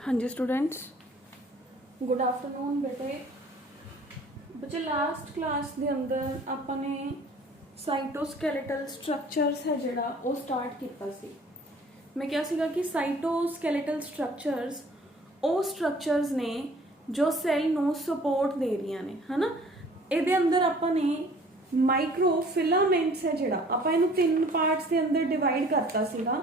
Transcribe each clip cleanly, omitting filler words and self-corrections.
हाँ जी students, good afternoon. बच्चे last class के अंदर आपने साइटोस्केलेटल स्ट्रक्चर्स है जिहड़ा वो स्टार्ट किया सी। मैं क्या सीगा कि साइटोस्केलेटल स्ट्रक्चर्स वो स्ट्रक्चर्स ने जो सैल नूं सपोर्ट दे रही ने, है ना। ये अंदर आपने माइक्रो फिलामेंट्स है जिहड़ा आपां इहनूं 3 पार्ट्स के अंदर डिवाइड करता सीगा।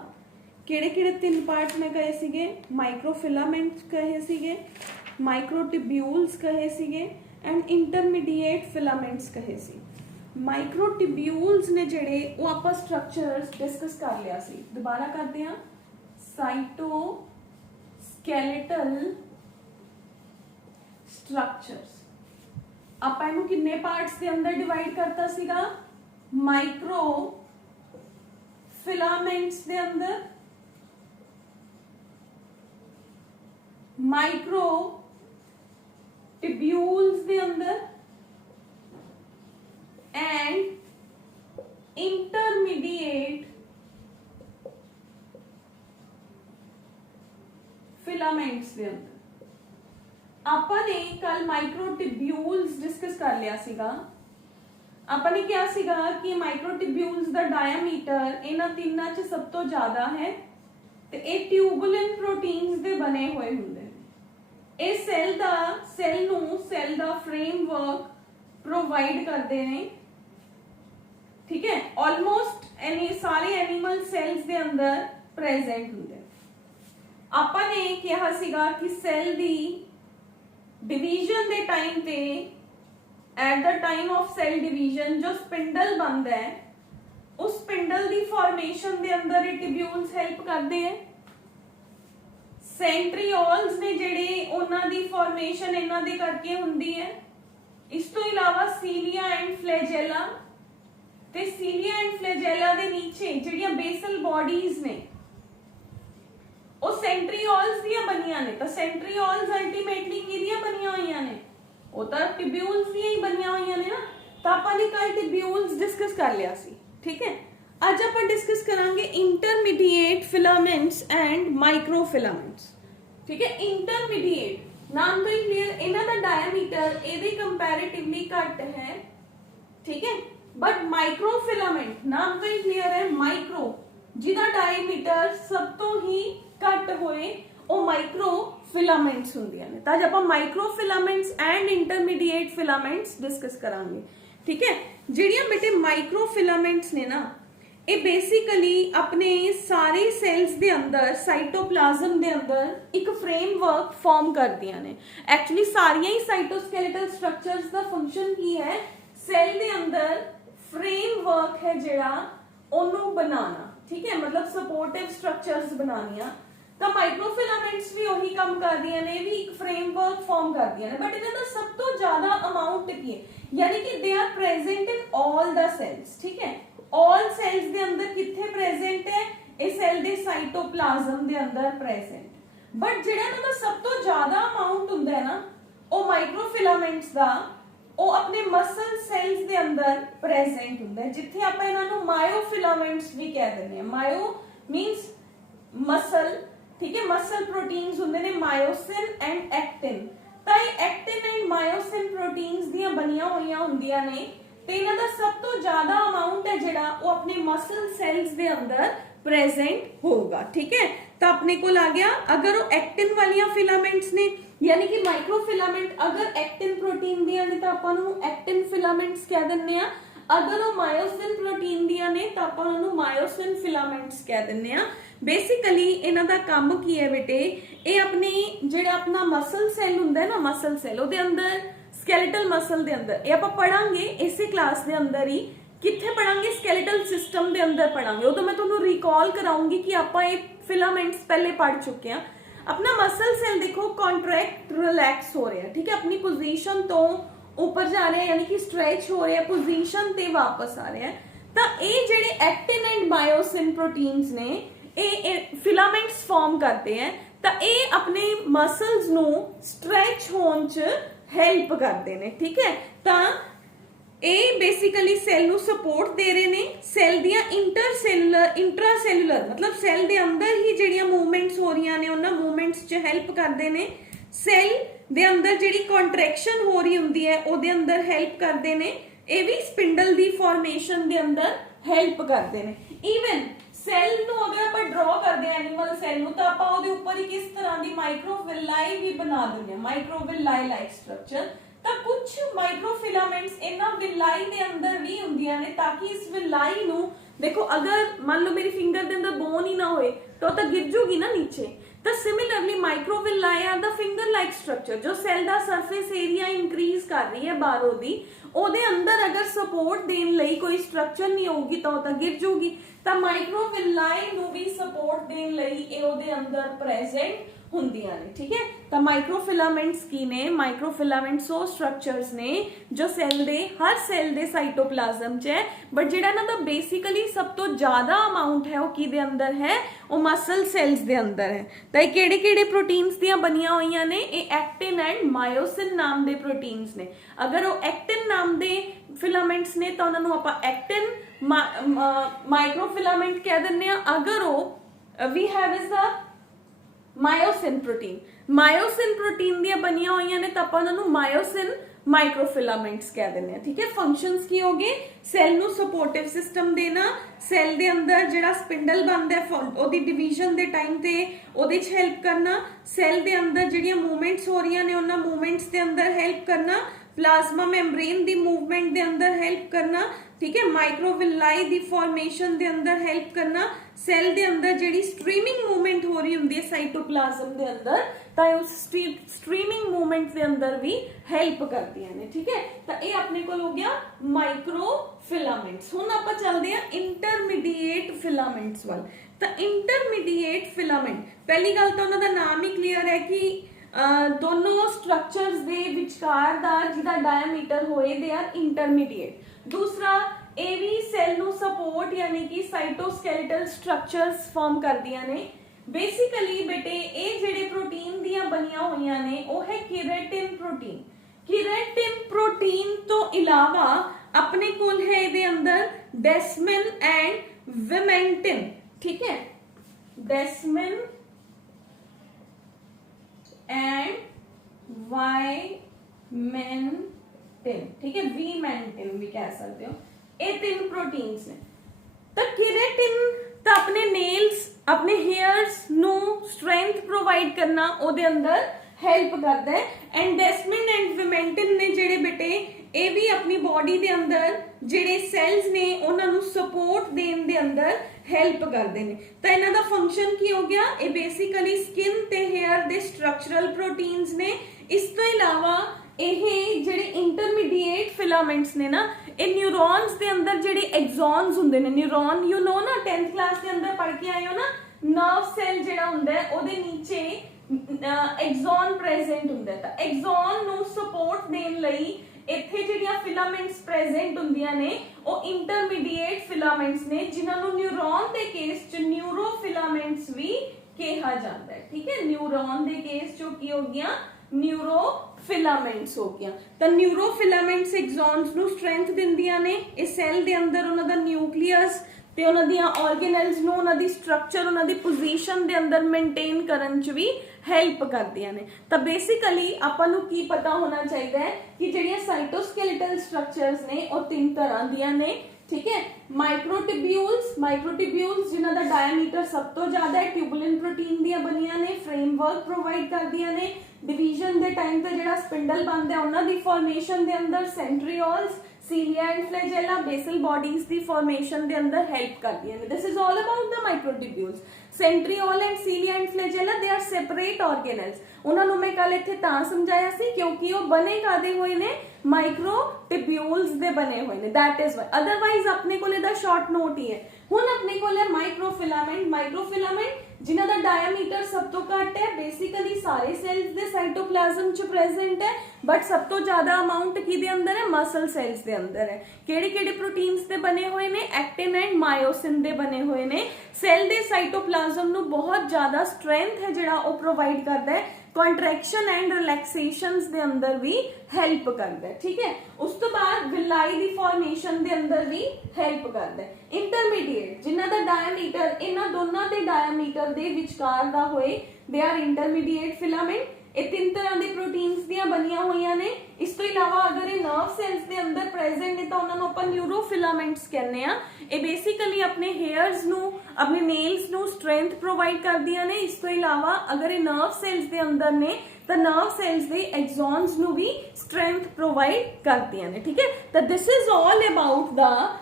किहड़े-किहड़े 3 पार्ट मैं कहे सीगे? माइक्रो फिलामेंट्स कहे सीगे, माइक्रो ट्यूब्यूल्स कहे सीगे एंड इंटरमीडिएट फिलामेंट्स कहे सी। माइक्रो ट्यूब्यूल्स ने जिहड़े वो आपां स्ट्रक्चर्स डिस्कस कर लिया सी। दोबारा करते हैं, साइटोस्केलेटल स्ट्रक्चर्स आपां इहनूं किन्ने पार्ट्स के अंदर डिवाइड करता सीगा? माइक्रो फिलामेंट्स के अंदर, माइक्रो ट्यूब्यूल्स के अंदर एंड इंटरमीडिएट फिलामेंट्स के अंदर। आपने कल माइक्रो ट्यूब्यूल्स डिस्कस कर लिया सीगा। आपने क्या सीगा कि माइक्रो ट्यूब्यूल्स का डायमीटर इन्हां तीनां च सब तो ज्यादा है ते ये ट्यूबुलिन प्रोटीन्स दे बने हुए हुंदे ने। ये सैल दा फ्रेमवर्क प्रोवाइड करते हैं, ठीक है। ऑलमोस्ट सारे एनिमल सेल्स दे अंदर प्रेजेंट हुंदे। आपने कहा सीगा कि सैल दी डिवीजन दे टाइम ते at the time of cell division जो स्पिंडल बनता है उस स्पिंडल दी फॉर्मेशन दे अंदर ये ट्यूब्यूल्स हेल्प करते हैं। सेंट्रियोल्स ने जिहड़े उन्हां दी फॉर्मेशन इन्हां दे करके हुंदी है। इस तो इलावा सीलिया एंड फ्लैजेला ते सीलिया एंड फ्लैजेला दे नीचे जिहड़ियां बेसल बॉडीज ने वो सेंट्रियोल्स दियां बनियां ने। तो सेंट्रियोल्स अल्टीमेटली किहदियां बनियां होईयां ने? वो तो ट्यूब्यूल्स दियां ही बनियां होईयां ने ना। तो आपने कल ट्यूब्यूल्स डिस्कस कर लिया सी, ठीक है। आज आप डिस्कस करांगे intermediate filaments and micro filaments, ठीक है। इंटरमीडिएट नाम तो ही क्लियर, इन्हां दा डायमीटर एदे कंपैरेटिवली घट है, ठीक है। बट माइक्रो फिलामेंट नाम तो ही क्लियर है, माइक्रो जिहदा डायमीटर सब तो ही घट होए वो माइक्रो फिलामेंट्स हुंदियां ने। तो आज आपां micro filaments and intermediate filaments discuss करांगे, ठीक है। जिहड़ियां बेटे माइक्रो फिलामेंट्स ने ना, ये बेसिकली अपने सारे सेल्स दे अंदर साइटोप्लाज्म दे अंदर एक फ्रेमवर्क फॉर्म करदियां ने। एक्चुअली सारियां ही साइटोस्केलेटल स्ट्रक्चर्स दा फंक्शन की है? सेल दे अंदर फ्रेमवर्क है जिहड़ा ओनू बनाना, ठीक है, मतलब सपोर्टिव स्ट्रक्चर्स बनानियां। तो माइक्रोफिलामेंट्स भी वही काम करदियां ने, भी एक फ्रेमवर्क फॉर्म करदियां ने। बट इन्हां दा सब तो ज्यादा अमाउंट की है, यानी कि they are present in all the cells, ठीक है। ऑल सेल्स दे अंदर किथे प्रेजेंट है? इस सेल दे साइटोप्लाज्म दे अंदर प्रेजेंट। बट जिहड़ा इन्हां दा सब तो ज्यादा अमाउंट हुंदा है ना वो माइक्रोफिलामेंट्स दा, वो अपने मसल सेल्स दे अंदर प्रेजेंट हुंदा है, जिथे आपां इन्हां नूं मायोफिलामेंट्स भी कह दिंदे हैं। मायो मींस मसल, ठीक है। मसल प्रोटीन्स हुंदे ने मायोसिन एंड एक्टिन। तो ये एक्टिन एंड मायोसिन प्रोटीन्स दियां बनियां होईयां हुंदियां ने ते इन्हां दा सब तो ज्यादा अमाउंट है जिहड़ा वो अपने मसल सेल्स दे अंदर प्रेजेंट होगा, ठीक है। तो अपने को आ गया, अगर वो एक्टिन वालियां फिलामेंट्स ने यानी कि माइक्रोफिलामेंट अगर एक्टिन प्रोटीन दियां ने तो आपां नूं एक्टिन फिलामेंट्स कह दिंदे आ। अगर वो मायोसिन प्रोटीन दियां ने तो आपां उन्हां नूं मायोसिन फिलामेंट्स कह दिंदे आ। बेसिकली इन्हां दा काम की है बेटे, ये अपने जिहड़ा अपना मसल सेल हुंदा है ना, मसल सेल उहदे अंदर स्केलेटल मसल दे अंदर ये आपां पढ़ांगे इसे क्लास दे अंदर ही। किथे पढ़ांगे? स्केलेटल सिस्टम दे अंदर पढ़ांगे। वो तो मैं तुहानूं रिकॉल कराऊंगी कि आपां ये फिलामेंट्स पहले पढ़ चुके हैं। अपना मसल सेल देखो कॉन्ट्रैक्ट रिलैक्स हो रहा है, ठीक है। अपनी पोजीशन तो ऊपर जा रहे हैं, यानी कि स्ट्रेच हो रहे हैं, पोजीशन ते वापस आ रहे हैं। तो ये जिहड़े एक्टिन एंड मायोसिन प्रोटीन्स ने ये फिलामेंट्स फॉर्म करते हैं। तो ये अपने मसल्स नूं स्ट्रेच होने च हेल्प करते हैं, ठीक है। तो ਇਹ ਬੇਸਿਕਲੀ ਸੈੱਲ ਨੂੰ ਸਪੋਰਟ ਦੇ ਰਹੇ ਨੇ, ਸੈੱਲ ਦੀਆਂ ਇੰਟਰਾਸੈਲੂਲਰ ਮਤਲਬ ਸੈੱਲ ਦੇ ਅੰਦਰ ਹੀ ਜਿਹੜੀਆਂ ਮੂਵਮੈਂਟਸ ਹੋ ਰਹੀਆਂ ਨੇ ਉਹਨਾਂ ਮੂਵਮੈਂਟਸ 'ਚ ਹੈਲਪ ਕਰਦੇ ਨੇ। ਸੈੱਲ ਦੇ ਅੰਦਰ ਜਿਹੜੀ ਕੰਟਰੈਕਸ਼ਨ ਹੋ ਰਹੀ ਹੁੰਦੀ ਹੈ ਉਹਦੇ ਅੰਦਰ ਹੈਲਪ ਕਰਦੇ ਨੇ। ਇਹ ਵੀ ਸਪਿੰਡਲ ਦੀ ਫਾਰਮੇਸ਼ਨ ਦੇ ਅੰਦਰ ਹੈਲਪ ਕਰਦੇ ਨੇ। ਈਵਨ ਸੈੱਲ ਨੂੰ ਅਗਰ ਆਪਾਂ ਡਰਾ ਕਰਦੇ ਹਾਂ ਐਨੀਮਲ ਸੈੱਲ ਨੂੰ, ਤਾਂ ਆਪਾਂ ਉਹਦੇ ਉੱਪਰ ਹੀ ਕਿਸ ਤਰ੍ਹਾਂ ਦੀ ਮਾਈਕਰੋਵਿਲਾਈ ਵੀ ਬਣਾ ਦਿੰਦੇ ਹਾਂ, ਮਾਈਕਰੋਵਿਲਾਈ ਲਾਈਕ ਸਟਰਕਚਰ। ਤਾਂ ਕੁਝ ਮਾਈਕਰੋਫਿਲਾਮੈਂਟਸ ਇਹਨਾਂ ਵਿਲਾਈ ਦੇ ਅੰਦਰ ਵੀ ਹੁੰਦੀਆਂ ਨੇ, ਤਾਂ ਕਿ ਇਸ ਵਿਲਾਈ ਨੂੰ ਦੇਖੋ, ਅਗਰ ਮੰਨ ਲਓ ਮੇਰੀ ਫਿੰਗਰ ਦੇ ਅੰਦਰ ਬੋਨ ਹੀ ਨਾ ਹੋਏ ਤਾਂ ਉਹ ਤਾਂ ਗਿਰ ਜੂਗੀ ਨਾ ਨੀਚੇ। ਤਾਂ ਸਿਮਿਲਰਲੀ ਮਾਈਕਰੋਵਿਲਾਈ ਆਰ ਦਾ ਫਿੰਗਰ ਲਾਈਕ ਸਟਰਕਚਰ ਜੋ ਸੈੱਲ ਦਾ ਸਰਫੇਸ ਏਰੀਆ ਇੰਕਰੀਜ਼ ਕਰ ਰਹੀ ਹੈ ਬਾਹਰੋਂ ਦੀ, ਉਹਦੇ ਅੰਦਰ ਅਗਰ ਸਪੋਰਟ ਦੇਣ ਲਈ ਕੋਈ ਸਟਰਕਚਰ ਨਹੀਂ ਹੋਊਗੀ ਤਾਂ ਉਹ ਤਾਂ ਗਿਰ ਜੂਗੀ। ਤਾਂ ਮਾਈਕਰੋਵਿਲਾਈ ਨੂੰ ਵੀ ਸਪੋਰਟ ਦੇਣ ਲਈ ਇਹ ਉਹਦੇ ਅੰਦਰ ਪ੍ਰੈਜ਼ੈਂਟ ਹੁੰਦੀਆਂ ਨੇ, ਠੀਕ ਹੈ। ਤਾਂ ਮਾਈਕਰੋਫਿਲਾਮੈਂਟਸ ਕੀ ਨੇ? ਮਾਈਕਰੋਫਿਲਾਮੈਂਟਸ ਉਹ ਸਟਰਕਚਰਸ ਨੇ ਜੋ ਸੈੱਲ ਦੇ ਹਰ ਸੈੱਲ ਦੇ ਸਾਈਟੋਪਲਾਜ਼ਮ 'ਚ ਹੈ, ਬਟ ਜਿਹੜਾ ਇਹਨਾਂ ਦਾ ਬੇਸਿਕਲੀ ਸਭ ਤੋਂ ਜ਼ਿਆਦਾ ਅਮਾਉਂਟ ਹੈ ਉਹ ਕਿਹਦੇ ਅੰਦਰ ਹੈ? ਉਹ ਮਸਲ ਸੈਲਸ ਦੇ ਅੰਦਰ ਹੈ। ਤਾਂ ਇਹ ਕਿਹੜੇ ਕਿਹੜੇ ਪ੍ਰੋਟੀਨਸ ਦੀਆਂ ਬਣੀਆਂ ਹੋਈਆਂ ਨੇ? ਇਹ ਐਕਟਿਨ ਐਂਡ ਮਾਇਓਸਿਨ ਨਾਮ ਦੇ ਪ੍ਰੋਟੀਨਸ ਨੇ। ਅਗਰ ਉਹ ਐਕਟਿਨ ਨਾਮ ਦੇ ਫਿਲਾਮੈਂਟਸ ਨੇ ਤਾਂ ਉਹਨਾਂ ਨੂੰ ਆਪਾਂ ਐਕਟਿਨ ਮਾਈਕਰੋਫਿਲਾਮੈਂਟ ਕਹਿ ਦਿੰਦੇ ਆ। ਅਗਰ ਉਹ ਵੀ ਹੈਵ ਇਜ਼ ਦਾ ਮਾਇਓਸਿਨ ਪ੍ਰੋਟੀਨ, ਮਾਇਓਸਿਨ ਪ੍ਰੋਟੀਨ ਦੀਆਂ ਬਣੀਆਂ ਹੋਈਆਂ ਨੇ ਤਾਂ ਆਪਾਂ ਉਹਨਾਂ ਨੂੰ ਮਾਇਓਸਿਨ ਮਾਈਕਰੋਫਿਲਾਮੈਂਟਸ ਕਹਿ ਦਿੰਦੇ ਆ, ਠੀਕ ਹੈ। ਫੰਕਸ਼ਨਸ ਕੀ ਹੋਗੇ? ਸੈੱਲ ਨੂੰ ਸਪੋਰਟਿਵ ਸਿਸਟਮ ਦੇਣਾ, ਸੈੱਲ ਦੇ ਅੰਦਰ ਜਿਹੜਾ ਸਪਿੰਡਲ ਬਣਦਾ ਉਹਦੀ ਡਿਵੀਜ਼ਨ ਦੇ ਟਾਈਮ ਤੇ ਉਹਦੇ 'ਚ ਹੈਲਪ ਕਰਨਾ, ਸੈੱਲ ਦੇ ਅੰਦਰ ਜਿਹੜੀਆਂ ਮੂਵਮੈਂਟਸ ਹੋ ਰਹੀਆਂ ਨੇ ਉਹਨਾਂ ਮੂਵਮੈਂਟਸ ਦੇ ਅੰਦਰ ਹੈਲਪ ਕਰਨਾ, प्लाज्मा मेम्ब्रेन दी मूवमेंट दे अंदर हेल्प करना, ठीक है। माइक्रोविलाई दी फॉर्मेशन दे अंदर हेल्प करना, सैल दे अंदर जेडी स्ट्रीमिंग मूवमेंट हो रही हुंदी है साइटोप्लाज्म दे अंदर, तां उस स्ट्रीमिंग मूवमेंट दे अंदर भी हेल्प करदियां ने, ठीक है। तां ये अपने कोल हो गया माइक्रोफिलामेंट्स। हुण आपां चलदे हां इंटरमीडिएट फिलामेंट्स वाल। तां इंटरमीडिएट फिलामेंट, पहली गल तां उन्हां दा नाम ही क्लीयर है कि दोनों स्ट्रक्चर्स दे विचकार दा जिहदा डायमीटर होए दे आर इंटरमीडिएट। दूसरा ए भी सैल नू सपोर्ट यानी कि साइटोस्केलेटल स्ट्रक्चर्स फॉर्म करदियां ने। बेसिकली बेटे ये जेडे प्रोटीन दियां बनियां होईयां ने वो है केराटिन प्रोटीन। केराटिन प्रोटीन तो इलावा अपने कोल है इहदे अंदर डेस्मिन एंड विमेंटिन, ठीक है। डेस्मिन एंड वाइमेंटिन, ठीक है, वीमेंटिन भी कह सकते हो। ये तीन प्रोटीन्स ने। तो केराटिन तो अपने नेल्स अपने हेयर्स नू स्ट्रेंथ प्रोवाइड करना ओदे अंदर हेल्प करता है। एंड डेस्मिन एंड विमेंटिन ने जेडे बेटे ये भी अपनी बॉडी दे अंदर जेडे सेल्स ने उन्हां नू सपोर्ट देन दे अंदर हेल्प करते हैं। तो इन्हां दा फंक्शन की हो गया? ये बेसिकली स्किन ते हेयर दे स्ट्रक्चरल प्रोटीन्स ने। इस तो इलावा ये जेडे इंटरमीडिएट फिलामेंट्स ने ना, ये न्यूरॉन्स दे अंदर जेडे एक्सॉन्स हुंदे ने, न्यूरॉन यू नो ना 10th क्लास के अंदर पढ़ के आए हो ना, नर्व सेल जेड़ा हुंदा है ओदे नीचे एक्सॉन प्रेजेंट हुंदा है। तो एक्सॉन नू सपोर्ट देन लई इत्थे ਜਿਹੜੀਆਂ ਫਿਲਾਮੈਂਟਸ ਪ੍ਰੈਜ਼ੈਂਟ ਹੁੰਦੀਆਂ ਨੇ ਉਹ ਇੰਟਰਮੀਡੀਏਟ ਫਿਲਾਮੈਂਟਸ ਨੇ, ਜਿਨ੍ਹਾਂ ਨੂੰ ਨਿਊਰੋਨ ਦੇ ਕੇਸ 'ਚ ਨਿਊਰੋਫਿਲਾਮੈਂਟਸ ਵੀ ਕਿਹਾ ਜਾਂਦਾ ਹੈ, ਠੀਕ ਹੈ। ਨਿਊਰੋਨ ਦੇ ਕੇਸ 'ਚ ਕੀ ਹੋ ਗਿਆ? ਨਿਊਰੋਫਿਲਾਮੈਂਟਸ ਹੋ ਗਿਆ। ਤਾਂ ਨਿਊਰੋਫਿਲਾਮੈਂਟਸ ਐਕਸੋਨਸ ਨੂੰ ਸਟਰੈਂਥ ਦਿੰਦੀਆਂ ਨੇ। ਇਹ ਸੈੱਲ ਦੇ ਅੰਦਰ ਉਹਨਾਂ ਦਾ ਨਿਊਕਲੀਅਸ ਤੇ ਉਹਨਾਂ ਦੀਆਂ ਆਰਗੇਨਲਸ ਨੂੰ ਉਹਨਾਂ ਦੀ ਸਟਰਕਚਰ ਉਹਨਾਂ ਦੀ ਪੋਜੀਸ਼ਨ ਦੇ ਅੰਦਰ ਮੇਨਟੇਨ ਕਰਨ 'ਚ ਵੀ ਹੈਲਪ ਕਰਦੀਆਂ ਨੇ। ਤਾਂ ਬੇਸਿਕਲੀ ਆਪਾਂ ਨੂੰ ਕੀ ਪਤਾ ਹੋਣਾ ਚਾਹੀਦਾ ਹੈ ਕਿ ਜਿਹੜੀਆਂ ਸਾਈਟੋਸਕੇਲੇਟਲ ਸਟਰਕਚਰਸ ਨੇ ਉਹ ਤਿੰਨ ਤਰ੍ਹਾਂ ਦੀਆਂ ਨੇ, ठीक है। माइक्रोट्यूब्यूल्स जिन्हां दा डायमीटर सब तो ज्यादा है, ट्यूबुलिन प्रोटीन दियां बनियां ने, फ्रेमवर्क प्रोवाइड करदियां ने। डिवीजन दे टाइम ते जिहड़ा स्पिंडल बनदा है उन्हां दी फॉर्मेशन दे अंदर centrioles, cilia and flagella basal bodies दी फॉर्मेशन दे अंदर हेल्प करदियां ने। This is all about the microtubules. Centriole and cilia and flagella they are separate organelles. उन्हां नूं मैं कल इत्थे तां समझाया सी क्योंकि वो बने कादे होए ने? माइक्रोट्यूब्यूल्स दे बने हुए ने, दैट इज वाई। अदरवाइज अपने कोले दा शॉर्ट नोट ही है। हुण अपने कोले माइक्रोफिलामेंट, माइक्रोफिलामेंट जिन्हां दा डायमीटर सब तो घट है, बेसिकली सारे सेल्स दे साइटोप्लाज्म च प्रेजेंट है, बट सब तो ज्यादा अमाउंट किहदे अंदर है? मसल सेल्स दे अंदर है। किहड़े-किहड़े प्रोटीन्स दे बने हुए ने? एक्टिन एंड मायोसिन दे बने हुए ने। सेल दे साइटोप्लाज्म नूं बहुत ज्यादा स्ट्रेंथ है जिहड़ा वो प्रोवाइड करदा है। ਕੰਟਰੈਕਸ਼ਨ ਐਂਡ ਰਿਲੈਕਸੇशंस ਦੇ ਅੰਦਰ ਵੀ ਹੈਲਪ ਕਰਦਾ ਹੈ, ਠੀਕ ਹੈ। ਉਸ ਤੋਂ ਬਾਅਦ ਵਿਲਾਈ ਦੀ ਫਾਰਮੇਸ਼ਨ ਦੇ ਅੰਦਰ ਵੀ ਹੈਲਪ ਕਰਦਾ ਹੈ। ਇੰਟਰਮੀਡੀਏਟ ਜਿਨ੍ਹਾਂ ਦਾ ਡਾਇਆਮੀਟਰ ਇਹਨਾਂ ਦੋਨਾਂ ਦੇ ਡਾਇਆਮੀਟਰ ਦੇ ਵਿਚਕਾਰ ਦਾ ਹੋਏ, ਦੇ ਆਰ ਇੰਟਰਮੀਡੀਏਟ ਫਿਲਾਮੈਂਟ। ਇਹ ਤਿੰਨ ਤਰ੍ਹਾਂ ਦੇ ਪ੍ਰੋਟੀਨਸ ਦੀਆਂ ਬਣੀਆਂ ਹੋਈਆਂ ਨੇ। ਇਸ ਤੋਂ ਇਲਾਵਾ ਅਗਰ ਇਹ ਨਰਵ ਸੈਲਸ ਦੇ ਅੰਦਰ ਪ੍ਰੈਜ਼ੈਂਟ ਨੇ ਤਾਂ ਉਹਨਾਂ ਨੂੰ ਆਪਾਂ ਨਿਊਰੋਫਿਲਾਮੈਂਟਸ ਕਹਿੰਦੇ ਆ। ਇਹ ਬੇਸਿਕਲੀ ਆਪਣੇ ਹੇਅਰਸ ਨੂੰ, ਆਪਣੇ ਨੇਲਸ ਨੂੰ ਸਟਰੈਂਥ ਪ੍ਰੋਵਾਈਡ ਕਰਦੀਆਂ ਨੇ। ਇਸ ਤੋਂ ਇਲਾਵਾ ਅਗਰ ਇਹ ਨਰਵ ਸੈਲਸ ਦੇ ਅੰਦਰ ਨੇ ਤਾਂ ਨਰਵ ਸੈਲਸ ਦੇ ਐਕਸੋਨਸ ਨੂੰ ਵੀ ਸਟਰੈਂਥ ਪ੍ਰੋਵਾਈਡ ਕਰਦੀਆਂ ਨੇ, ਠੀਕ ਹੈ। ਤਾਂ this is all about the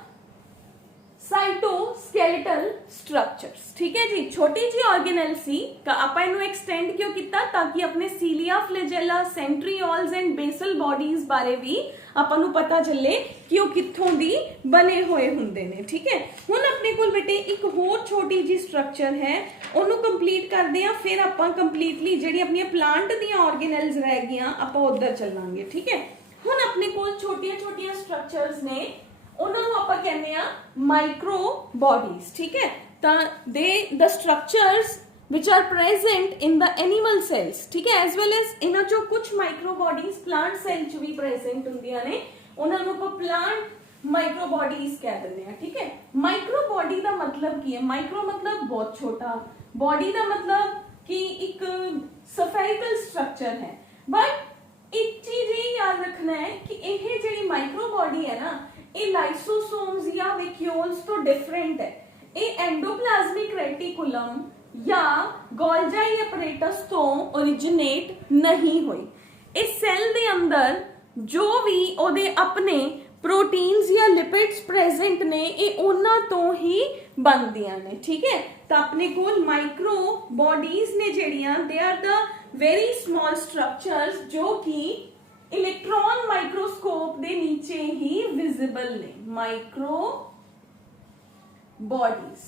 cytoskeletal structures, ठीक है जी। छोटी जी ऑर्गेनेल सी ਆਪਾਂ ਇਹਨੂੰ ਐਕਸਟੈਂਡ ਕਿਉਂ ਕੀਤਾ ਤਾਂ ਕਿ ਆਪਣੇ ਸੀਲੀਆ, ਫਲੈਜੈਲਾ, ਸੈਂਟਰੀਓਲਸ ਐਂਡ ਬੇਸਲ ਬੋਡੀਜ਼ ਬਾਰੇ ਵੀ ਆਪਾਂ ਨੂੰ ਪਤਾ ਚੱਲੇ ਕਿ ਉਹ ਕਿੱਥੋਂ ਦੀ ਬਣੇ ਹੋਏ ਹੁੰਦੇ ਨੇ, ਠੀਕ ਹੈ। ਹੁਣ ਆਪਣੇ ਕੋਲ ਬੇਟੇ ਇੱਕ ਹੋਰ ਛੋਟੀ ਜੀ ਸਟਰਕਚਰ ਹੈ, ਉਹਨੂੰ ਕੰਪਲੀਟ ਕਰਦੇ ਆ, ਫਿਰ ਆਪਾਂ ਕੰਪਲੀਟਲੀ ਜਿਹੜੀ ਆਪਣੀਆਂ ਪਲਾਂਟ ਦੀਆਂ ਆਰਗੇਨਲਸ ਰਹਿ ਗਈਆਂ ਆਪਾਂ ਉਧਰ ਚੱਲਾਂਗੇ, ਠੀਕ ਹੈ। ਹੁਣ ਆਪਣੇ ਕੋਲ ਛੋਟੀਆਂ ਛੋਟੀਆਂ ਸਟਰਕਚਰਸ ਨੇ, ਉਹਨਾਂ ਨੂੰ ਆਪਾਂ ਕਹਿੰਦੇ ਆ ਮਾਈਕਰੋ ਬੋਡੀਜ਼, ਠੀਕ ਹੈ। ਤਾਂ the structures which are present in the animal cells, ठीक है, as well as ਇਹਨਾਂ ਚੋਂ ਕੁਝ ਮਾਈਕਰੋ ਬੋਡੀਜ਼ ਪਲਾਂਟ ਸੈਲ ਚ ਵੀ ਪ੍ਰੈਜ਼ੈਂਟ ਹੁੰਦੀਆਂ ਨੇ, ਉਹਨਾਂ ਨੂੰ ਆਪਾਂ ਪਲਾਂਟ ਮਾਈਕਰੋ ਬੋਡੀਜ਼ ਕਹਿ ਦਿੰਦੇ ਆ, ਠੀਕ ਹੈ। ਮਾਈਕਰੋ ਬੋਡੀ ਦਾ ਮਤਲਬ ਕੀ ਹੈ? ਮਾਈਕਰੋ ਮਤਲਬ ਬਹੁਤ ਛੋਟਾ, ਬੋਡੀ ਦਾ ਮਤਲਬ ਕਿ ਇੱਕ ਸਫੈਰਿਕਲ ਸਟਰਕਚਰ ਹੈ। ਬਟ ਇੱਕ ਚੀਜ਼ ਇਹ ਯਾਦ ਰੱਖਣਾ ਹੈ ਕਿ ਇਹ ਜਿਹੜੀ ਮਾਈਕਰੋ ਬੋਡੀ ਹੈ ਨਾ, ਇਹ ਲਾइसोसोम्स या वैक्यूल्स तो डिफरेंट है। ये एंडोप्लाज्मिक रेटिकुलम या गोल्जाई अपरेटस तो ओरिजिनेट नहीं हुई। इस सेल दे अंदर जो भी ओदे अपने प्रोटीन्स या लिपिड्स प्रेजेंट ने, ये उन्हां तो ही बनदियां ने, ठीक है। तो अपने कोल माइक्रो बॉडीज ने जेड़ियां, they are the very small structures जो कि इलेक्ट्रॉन माइक्रोस्कोप दे नीचे ही विजिबल ने। माइक्रो बॉडीज,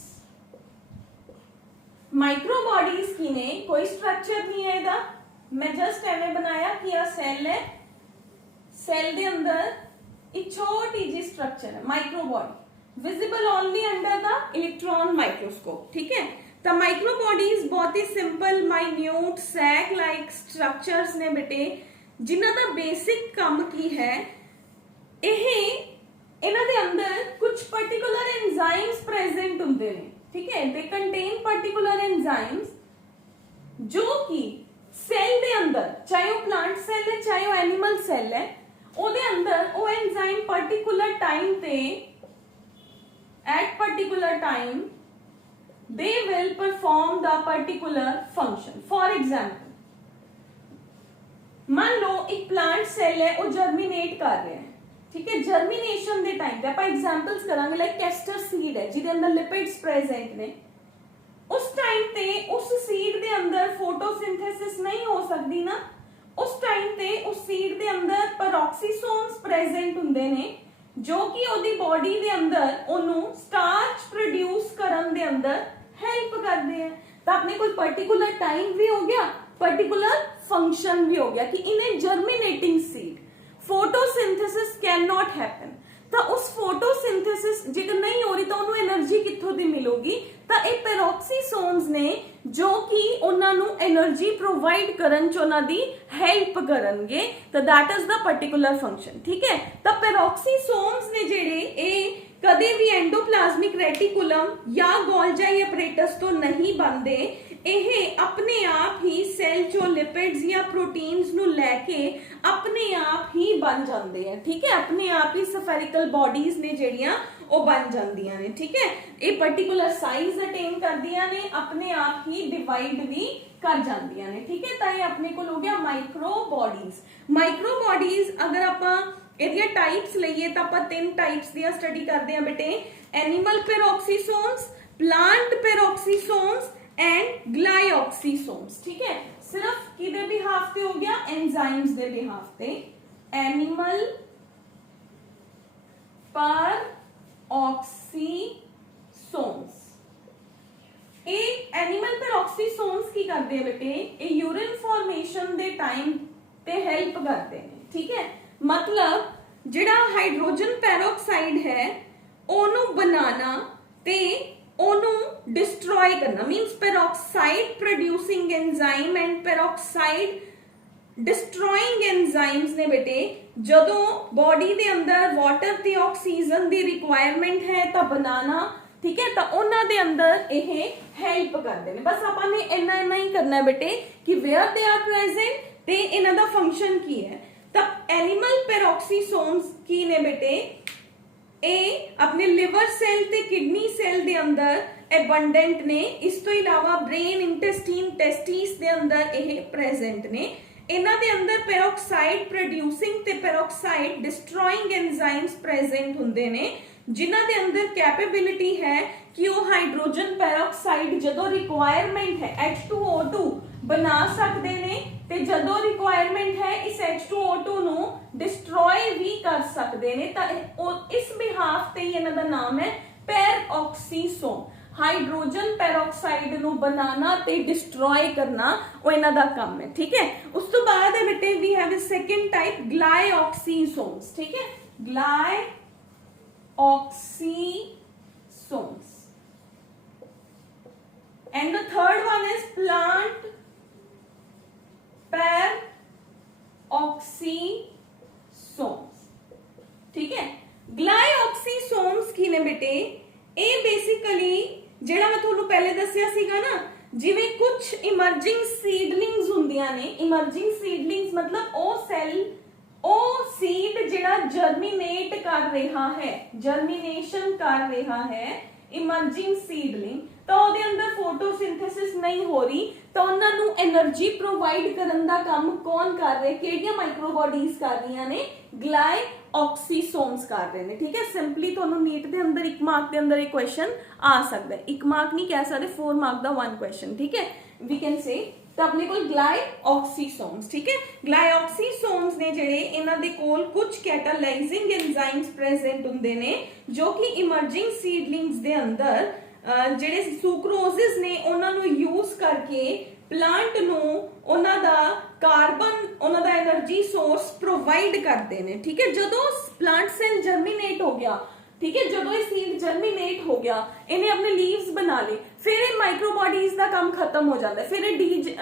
माइक्रो बॉडीज की ने कोई स्ट्रक्चर नहीं है इहदा, मैं जस्ट एवें बनाया कि आ सेल है, सेल दे अंदर एक छोटी जी स्ट्रक्चर है micro body, visible only under the electron microscope, ठीक है। तो माइक्रो बॉडीज बहुत ही simple minute sac like structures ने बेटे, जिन्हां दा बेसिक काम की है, इन्हां दे अंदर कुछ पर्टिकुलर एंजाइम्स प्रेजेंट हुंदे ने, ठीक है। दे कंटेन पर्टिकुलर एंजाइम्स जो कि सेल दे अंदर, चाहे वो प्लांट सेल है चाहे वो एनिमल सेल है, ओदे अंदर वो एंजाइम पर्टिकुलर टाइम ते, at particular time they will perform the particular function। for example, मान लो एक प्लांट सेल है, वो जर्मिनेट कर रहा है, ठीक है। जर्मिनेशन दे टाइम पे आप एग्जांपल्स करांगे, लाइक कैस्टर सीड है जिहदे अंदर लिपिड्स प्रेजेंट ने, उस टाइम ते उस सीड दे अंदर फोटोसिंथेसिस नहीं हो सकती ना, उस टाइम ते उस सीड दे अंदर पेरोक्सीसोम्स प्रेजेंट हुंदे ने जो कि ओदी बॉडी दे अंदर ओनू स्टार्च प्रोड्यूस करन दे अंदर हेल्प करते हैं। तो अपने कोई पर्टिकुलर टाइम भी हो गया, पर्टिकुलर फंक्शन भी हो गया कि in a germinating seed photosynthesis can not happen. तो उस फोटोसिंथेसिस जेकर नहीं हो रही तो उन्होंने एनर्जी कित्थों दी मिलेगी? तो ये पेरोक्सीसोम्स ने जो कि उन्होंने एनर्जी प्रोवाइड करन च उन्हां दी हेल्प करनगे। तो that is the particular function, ठीक है। तो पेरोक्सीसोम्स ने जेड़े ए कदे भी एंडोप्लाज्मिक रेटिकुलम या गोल्जाई अपरेटस तो नहीं बनते, ਇਹ अपने आप ही सेल चो लिपिड्स या प्रोटीन्स ਨੂੰ ਲੈ ਕੇ अपने आप ही बन जाते हैं, ठीक है। अपने आप ही सफेरिकल बॉडीज ने ਜਿਹੜੀਆਂ ਉਹ बन ਜਾਂਦੀਆਂ ਨੇ, ठीक है। ਇਹ पर्टिकुलर साइज अटेन करदियां ने, अपने आप ही डिवाइड भी कर ਜਾਂਦੀਆਂ ਨੇ, ठीक है। ਤਾਂ ਇਹ ਆਪਣੇ ਕੋਲ ਹੋ ਗਿਆ माइक्रो बॉडीज। माइक्रो बॉडीज अगर ਆਪਾਂ ਇਹਦੀਆਂ टाइप्स ਲਈਏ ਤਾਂ ਆਪਾਂ ਤਿੰਨ टाइप्स ਦੀਆਂ ਸਟੱਡੀ ਕਰਦੇ ਹਾਂ ਬੇਟੇ, animal peroxisomes, plant peroxisomes and glyoxysomes, ठीक है। सिर्फ किदे बिहाफ ते हो गया? एंजाइम्स दे बिहाफ ते। एनिमल पर ऑक्सीसोम्स, ये एनिमल पर ऑक्सीसोम्स की करते हैं बेटे? ये यूरिन फॉर्मेशन दे टाइम ते हेल्प करते हैं, ठीक है। मतलब जिहड़ा हाइड्रोजन पेरोक्साइड है ओनू बनाना ते ਉਹਨੂੰ ਡਿਸਟਰੋਏ ਕਰਨਾ, means peroxide producing enzyme and peroxide destroying enzymes ने बेटे जदों बॉडी दे अंदर वाटर ते ऑक्सीजन दी रिक्वायरमेंट है तो बनाना, ठीक है, तो उन्हां दे अंदर यह हेल्प करते हैं। बस आपां ने इन्ना इन्ना ही करना है बेटे कि वेयर दे आर प्रेजेंट ते इन्हां दा फंक्शन की है। तो एनिमल पेरोक्सीसोम्स की ने बेटे ए अपने लिवर सेल ते किडनी सेल दे अंदर एबंडेंट ने, इस तो इलावा ब्रेन इंटेस्टीन टेस्टिस दे अंदर यह प्रेजेंट ने। इन्हां दे अंदर पेरोक्साइड प्रोड्यूसिंग ते पेरोक्साइड डिस्ट्रॉइंग एंजाइम्स प्रेजेंट हुंदे ने, जिन्हां दे अंदर कैपेबिलिटी है कि वो हाइड्रोजन पेरोक्साइड जदों रिक्वायरमेंट है H2O2 बना सकते ने ते जदों रिक्वायरमेंट है इस H2O2 नु डिस्ट्रॉय भी कर सकते ने। तो इस बिहाफ ते इन्हां दा नाम है पेरोक्सीसोम। हाइड्रोजन पेरोक्साइड नु बनाना ते डिस्ट्रॉय करना वो इन्हां दा काम है, ठीक है। उस तो बाद है बेटे we have a second type glyoxysomes, ठीक है, glyoxysomes. And the third one is plant peroxisomes, ठीक है। ग्लाइऑक्सीसोम्स की ने बेटे ए बेसिकली जेड़ा मैं तुहानू पहले दसिया सीगा ना, जिवें कुछ इमर्जिंग सीडलिंग्स हुंदियां ने। इमर्जिंग सीडलिंग्स मतलब ओ सेल ओ सीड जेड़ा जर्मिनेट कर रहा है, जर्मिनेशन कर रहा है, इमर्जिंग सीडलिंग, तो ਉਹਦੇ ਅੰਦਰ ਫੋਟੋਸਿੰਥेसिस नहीं हो रही, तो ਉਹਨਾਂ ਨੂੰ એનર્ਜੀ ਪ੍ਰੋਵਾਈਡ ਕਰਨ ਦਾ ਕੰਮ ਕੌਣ ਕਰ ਰਿਹਾ, ਕਿਹੜੀਆਂ ਮਾਈਕਰੋਬੋਡੀਜ਼ ਕਰ ਰਹੀਆਂ ਨੇ, ग्लाइऑक्सीसोम्स कर रहे हैं, ठीक है। सिंपली ਤੁਹਾਨੂੰ नीट ਦੇ ਅੰਦਰ 1 मार्क ਦੇ ਅੰਦਰ ਇਹ क्वेश्चन आ सकता है, 1 मार्क नहीं कह सकते, 4 मार्क ਦਾ 1 क्वेश्चन, ठीक है। वी कैन से तो अपने कोल ग्लाइऑक्सीसोम्स, ठीक है। ग्लाइऑक्सीसोम्स ने जेड़े इन्हां दे कोल कुछ कैटालाइजिंग एंजाइम्स प्रेजेंट हुंदे ने, जो कि इमर्जिंग सीडलिंग्स दे अंदर ਜਿਹੜੇ ਸੁਕਰੋਸਿਸ ਨੇ ਉਹਨਾਂ ਨੂੰ ਯੂਜ਼ ਕਰਕੇ ਪਲਾਂਟ ਨੂੰ ਉਹਨਾਂ ਦਾ ਕਾਰਬਨ, ਉਹਨਾਂ ਦਾ એનર્ਜੀ ਸੋਰਸ ਪ੍ਰੋਵਾਈਡ ਕਰਦੇ ਨੇ, ਠੀਕ ਹੈ। ਜਦੋਂ ਪਲਾਂਟ ਸੈਲ ਜਰਮੀਨੇਟ ਹੋ ਗਿਆ, ठीक है, जो ये सीड जर्मिनेट हो गया, इन्हें अपने लीव्स बना ली, फिर ये माइक्रोबॉडीज का काम खत्म हो जाता है, फिर ये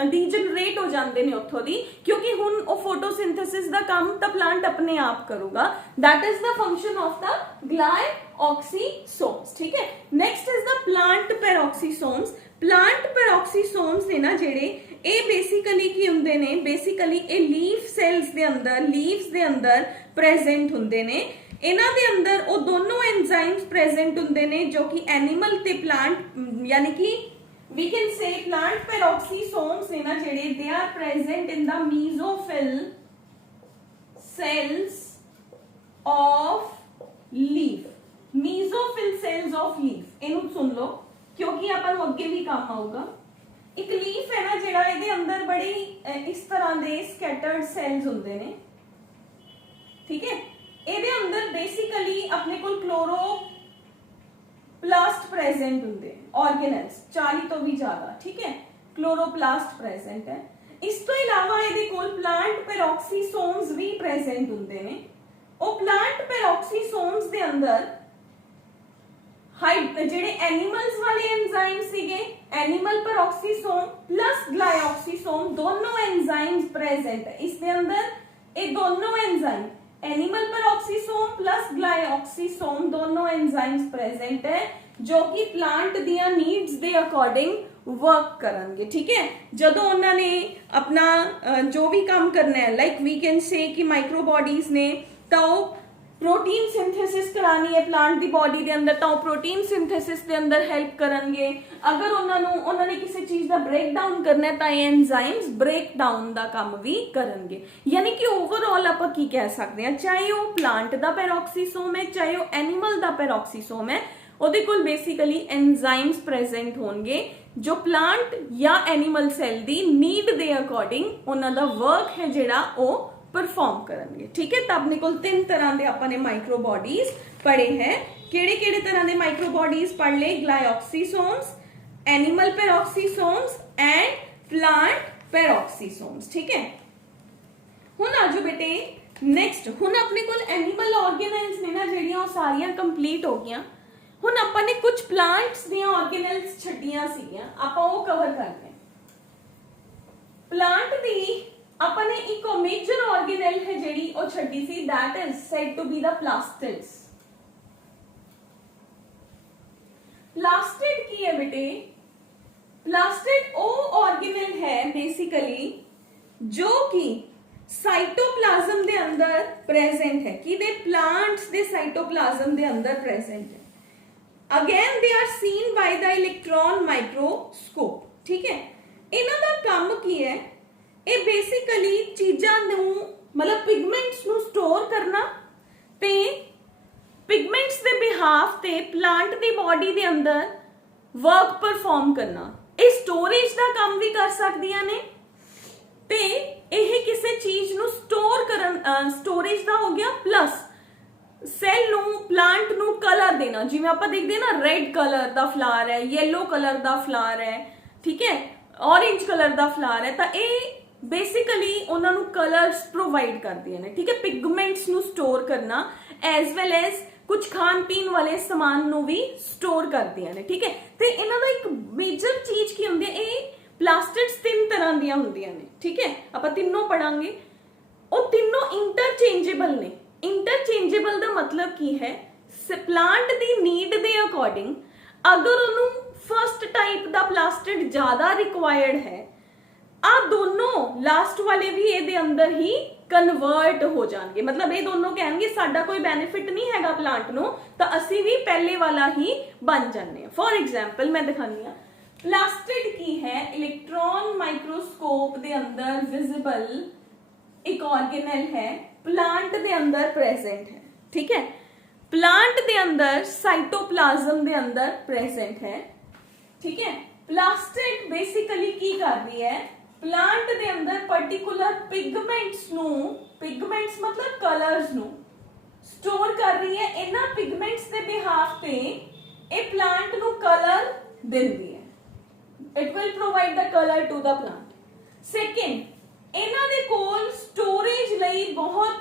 डीजनरेट हो जाते हैं उत्थों दी, क्योंकि हुण वो फोटोसिंथेसिस का काम तो प्लांट अपने आप करूगा। That is the function of the glyoxysomes, ठीक है। Next is the plant peroxisomes. Plant peroxisomes ने ना जेड़े ये बेसिकली की हुंदे ने, बेसिकली ये लीफ सेल्स दे अंदर, लीव्स दे अंदर प्रेजेंट हुंदे ने। इन्हां दे अंदर वो दोनों एंजाइम्स प्रेजेंट हुंदे ने जो कि एनिमल ते प्लांट, यानी कि we can say plant peroxisomes ने ना जेड़े they are present in the mesophyll cells of leaf. Mesophyll cells of leaf इहनू सुन लो क्योंकि आपां नूं अगे भी काम आऊगा। एक लीफ है ना जेड़ा इहदे अंदर बड़ी इस तरह दे स्कैटर्ड सेल्स हुंदे ने, ठीक है। ਇਹਦੇ ਅੰਦਰ ਬੇਸਿਕਲੀ ਆਪਣੇ ਕੋਲ क्लोरोप्लास्ट प्रेजेंट ਹੁੰਦੇ ऑर्गेनेल्स 40 ਤੋਂ ਵੀ ਜ਼ਿਆਦਾ, ठीक है, क्लोरोप्लास्ट प्रेजेंट है। ਇਸ ਤੋਂ ਇਲਾਵਾ ਇਹਦੇ ਕੋਲ प्लांट पेरोक्सीसोम्स ਵੀ प्रेजेंट ਹੁੰਦੇ ਨੇ। ਉਹ प्लांट पेरोक्सीसोम्स ਦੇ ਅੰਦਰ ਜਿਹੜੇ एनिमल्स वाले एंजाइम ਸੀਗੇ, एनिमल पेरोक्सीसोम प्लस ग्लाइऑक्सीसोम दोनों एंजाइम्स प्रेजेंट है इसके अंदर। ये दोनों enzyme animal peroxisome plus glyoxysome दोनों एंजाइम्स प्रेजेंट है जो कि प्लांट दिया नीड्स दे अकॉर्डिंग वर्क करेंगे, ठीक है। जदों उन्होंने अपना जो भी काम करना है, लाइक वी कैन से कि माइक्रोबॉडीज ने तो प्रोटीन सिंथेसिस करानी है प्लांट दी बॉडी दे अंदर, तो प्रोटीन सिंथेसिस दे अंदर हेल्प करेंगे। अगर उन्होंने किसी चीज का ब्रेक डाउन करना है तो एंजाइम्स ब्रेक डाउन का काम भी करेंगे। यानी कि ओवरऑल आप की कह सकते हैं, चाहे वो प्लांट का पेरोक्सीसोम है चाहे वो एनिमल का पेरोक्सीसोम है, ਉਹਦੇ ਕੋਲ बेसिकली एंजाइम्स प्रेजेंट होंगे जो प्लांट या एनिमल सेल दी नीड दे अकॉर्डिंग उन्हां दा वर्क है जिहड़ा वो परफॉर्म करेंगे, ठीक है। तो अपने को 3 तरह के अपने माइक्रोबॉडीज पढ़े हैं। केड़े तरह के माइक्रोबॉडीज पढ़ ले? Glyoxysomes, animal peroxisomes and plant peroxisomes, ठीक है। हुण आजो बेटे नेक्स्ट, हुण अपने को एनिमल ऑर्गेनेल्स ने ना जिहड़ियां सारियां कंप्लीट हो गईयां। ਹੁਣ ਆਪਾਂ ਨੇ ਕੁਝ ਪਲਾਂਟਸ ਦੀਆਂ ਆਰਗੇਨਲਸ ਛੱਡੀਆਂ ਸੀਗੀਆਂ, ਆਪਾਂ ਉਹ ਕਵਰ ਕਰਦੇ ਹਾਂ। ਪਲਾਂਟ ਦੀ ਆਪਾਂ ਨੇ ਇੱਕ ਮੇਜਰ ਆਰਗੇਨਲ ਹੈ ਜਿਹੜੀ ਉਹ ਛੱਡੀ ਸੀ, that is said to be the plastids। Plastid की है बेटे, प्लास्टिड वो ऑर्गेनल है बेसिकली जो कि साइटोप्लाज्म दे अंदर प्रेजेंट है, कि दे प्लांट्स दे साइटोप्लाज्म दे अंदर प्रेजेंट है। Again they are seen by the electron microscope. ठीक है, इन्हां दा काम की है, ये बेसिकली चीजां नूं मतलब पिगमेंट्स नूं स्टोर करना ते पिगमेंट्स दे बिहाफ ते प्लांट दी बॉडी दे अंदर वर्क परफॉर्म करना। ये स्टोरेज दा काम भी कर सकदियां ने ते ਇਹ ਕਿਸੇ ਚੀਜ਼ ਨੂੰ ਸਟੋਰ ਕਰਨ, ਸਟੋਰੇਜ ਦਾ ਹੋ ਗਿਆ, ਪਲੱਸ ਸੈੱਲ ਨੂੰ ਪਲਾਂਟ ਨੂੰ ਕਲਰ ਦੇਣਾ। ਜਿਵੇਂ ਆਪਾਂ ਦੇਖਦੇ ਨਾ ਰੈੱਡ ਕਲਰ ਦਾ ਫਲਾਰ ਹੈ, ਯੈਲੋ ਕਲਰ ਦਾ ਫਲਾਰ ਹੈ, ਠੀਕ ਹੈ, ਔਰੇਂਜ ਕਲਰ ਦਾ ਫਲਾਰ ਹੈ, ਤਾਂ ਇਹ ਬੇਸਿਕਲੀ ਉਹਨਾਂ ਨੂੰ ਕਲਰਸ ਪ੍ਰੋਵਾਈਡ ਕਰਦੀਆਂ ਨੇ। ਠੀਕ ਹੈ, ਪਿਗਮੈਂਟਸ ਨੂੰ ਸਟੋਰ ਕਰਨਾ ਐਜ਼ ਵੈਲ ਐਜ਼ ਕੁਝ ਖਾਣ ਪੀਣ ਵਾਲੇ ਸਮਾਨ ਨੂੰ ਵੀ ਸਟੋਰ ਕਰਦੀਆਂ ਨੇ। ਠੀਕ ਹੈ, ਤੇ ਇਹਨਾਂ ਦਾ ਇੱਕ ਮੇਜਰ ਚੀਜ਼ ਕੀ ਹੁੰਦੀ ਹੈ, ਇਹ प्लास्टिड्स तीन तरह दियां हुंदियां ने। ठीक है, आप तीनों पढ़ांगे, और तीनों इंटरचेंजेबल ने। इंटरचेंजेबल दा मतलब की है, प्लांट दी नीड दे अकॉर्डिंग अगर उन्हों फर्स्ट टाइप दा प्लास्टिड ज्यादा रिक्वायर्ड है, आ दोनों लास्ट वाले भी ये अंदर ही कन्वर्ट हो जाएंगे। मतलब ये दोनों कहेंगे साडा कोई बेनिफिट नहीं हैगा प्लांट नूं, तां असीं भी पहले वाला ही बन जाने। फॉर एग्जाम्पल मैं दिखानी हां, प्लास्टिड की है इलेक्ट्रॉन माइक्रोस्कोप दे अंदर विजिबल एक ऑर्गेनल है, प्लांट दे अंदर प्रेजेंट है। ठीक है, प्लांट दे अंदर साइटोप्लाज्म दे अंदर प्रेजेंट है। ठीक है, प्लास्टिड बेसिकली की कर रही है, प्लांट दे अंदर पर्टिकुलर पिगमेंट्स नु, पिगमेंट्स मतलब कलर्स नु स्टोर कर रही है। इन्हां पिगमेंट्स दे बिहाफ पे ए प्लांट नु कलर दिंदी है। It will provide the color to the plant. Second, इन्हां दे कोल स्टोरेज लई बहुत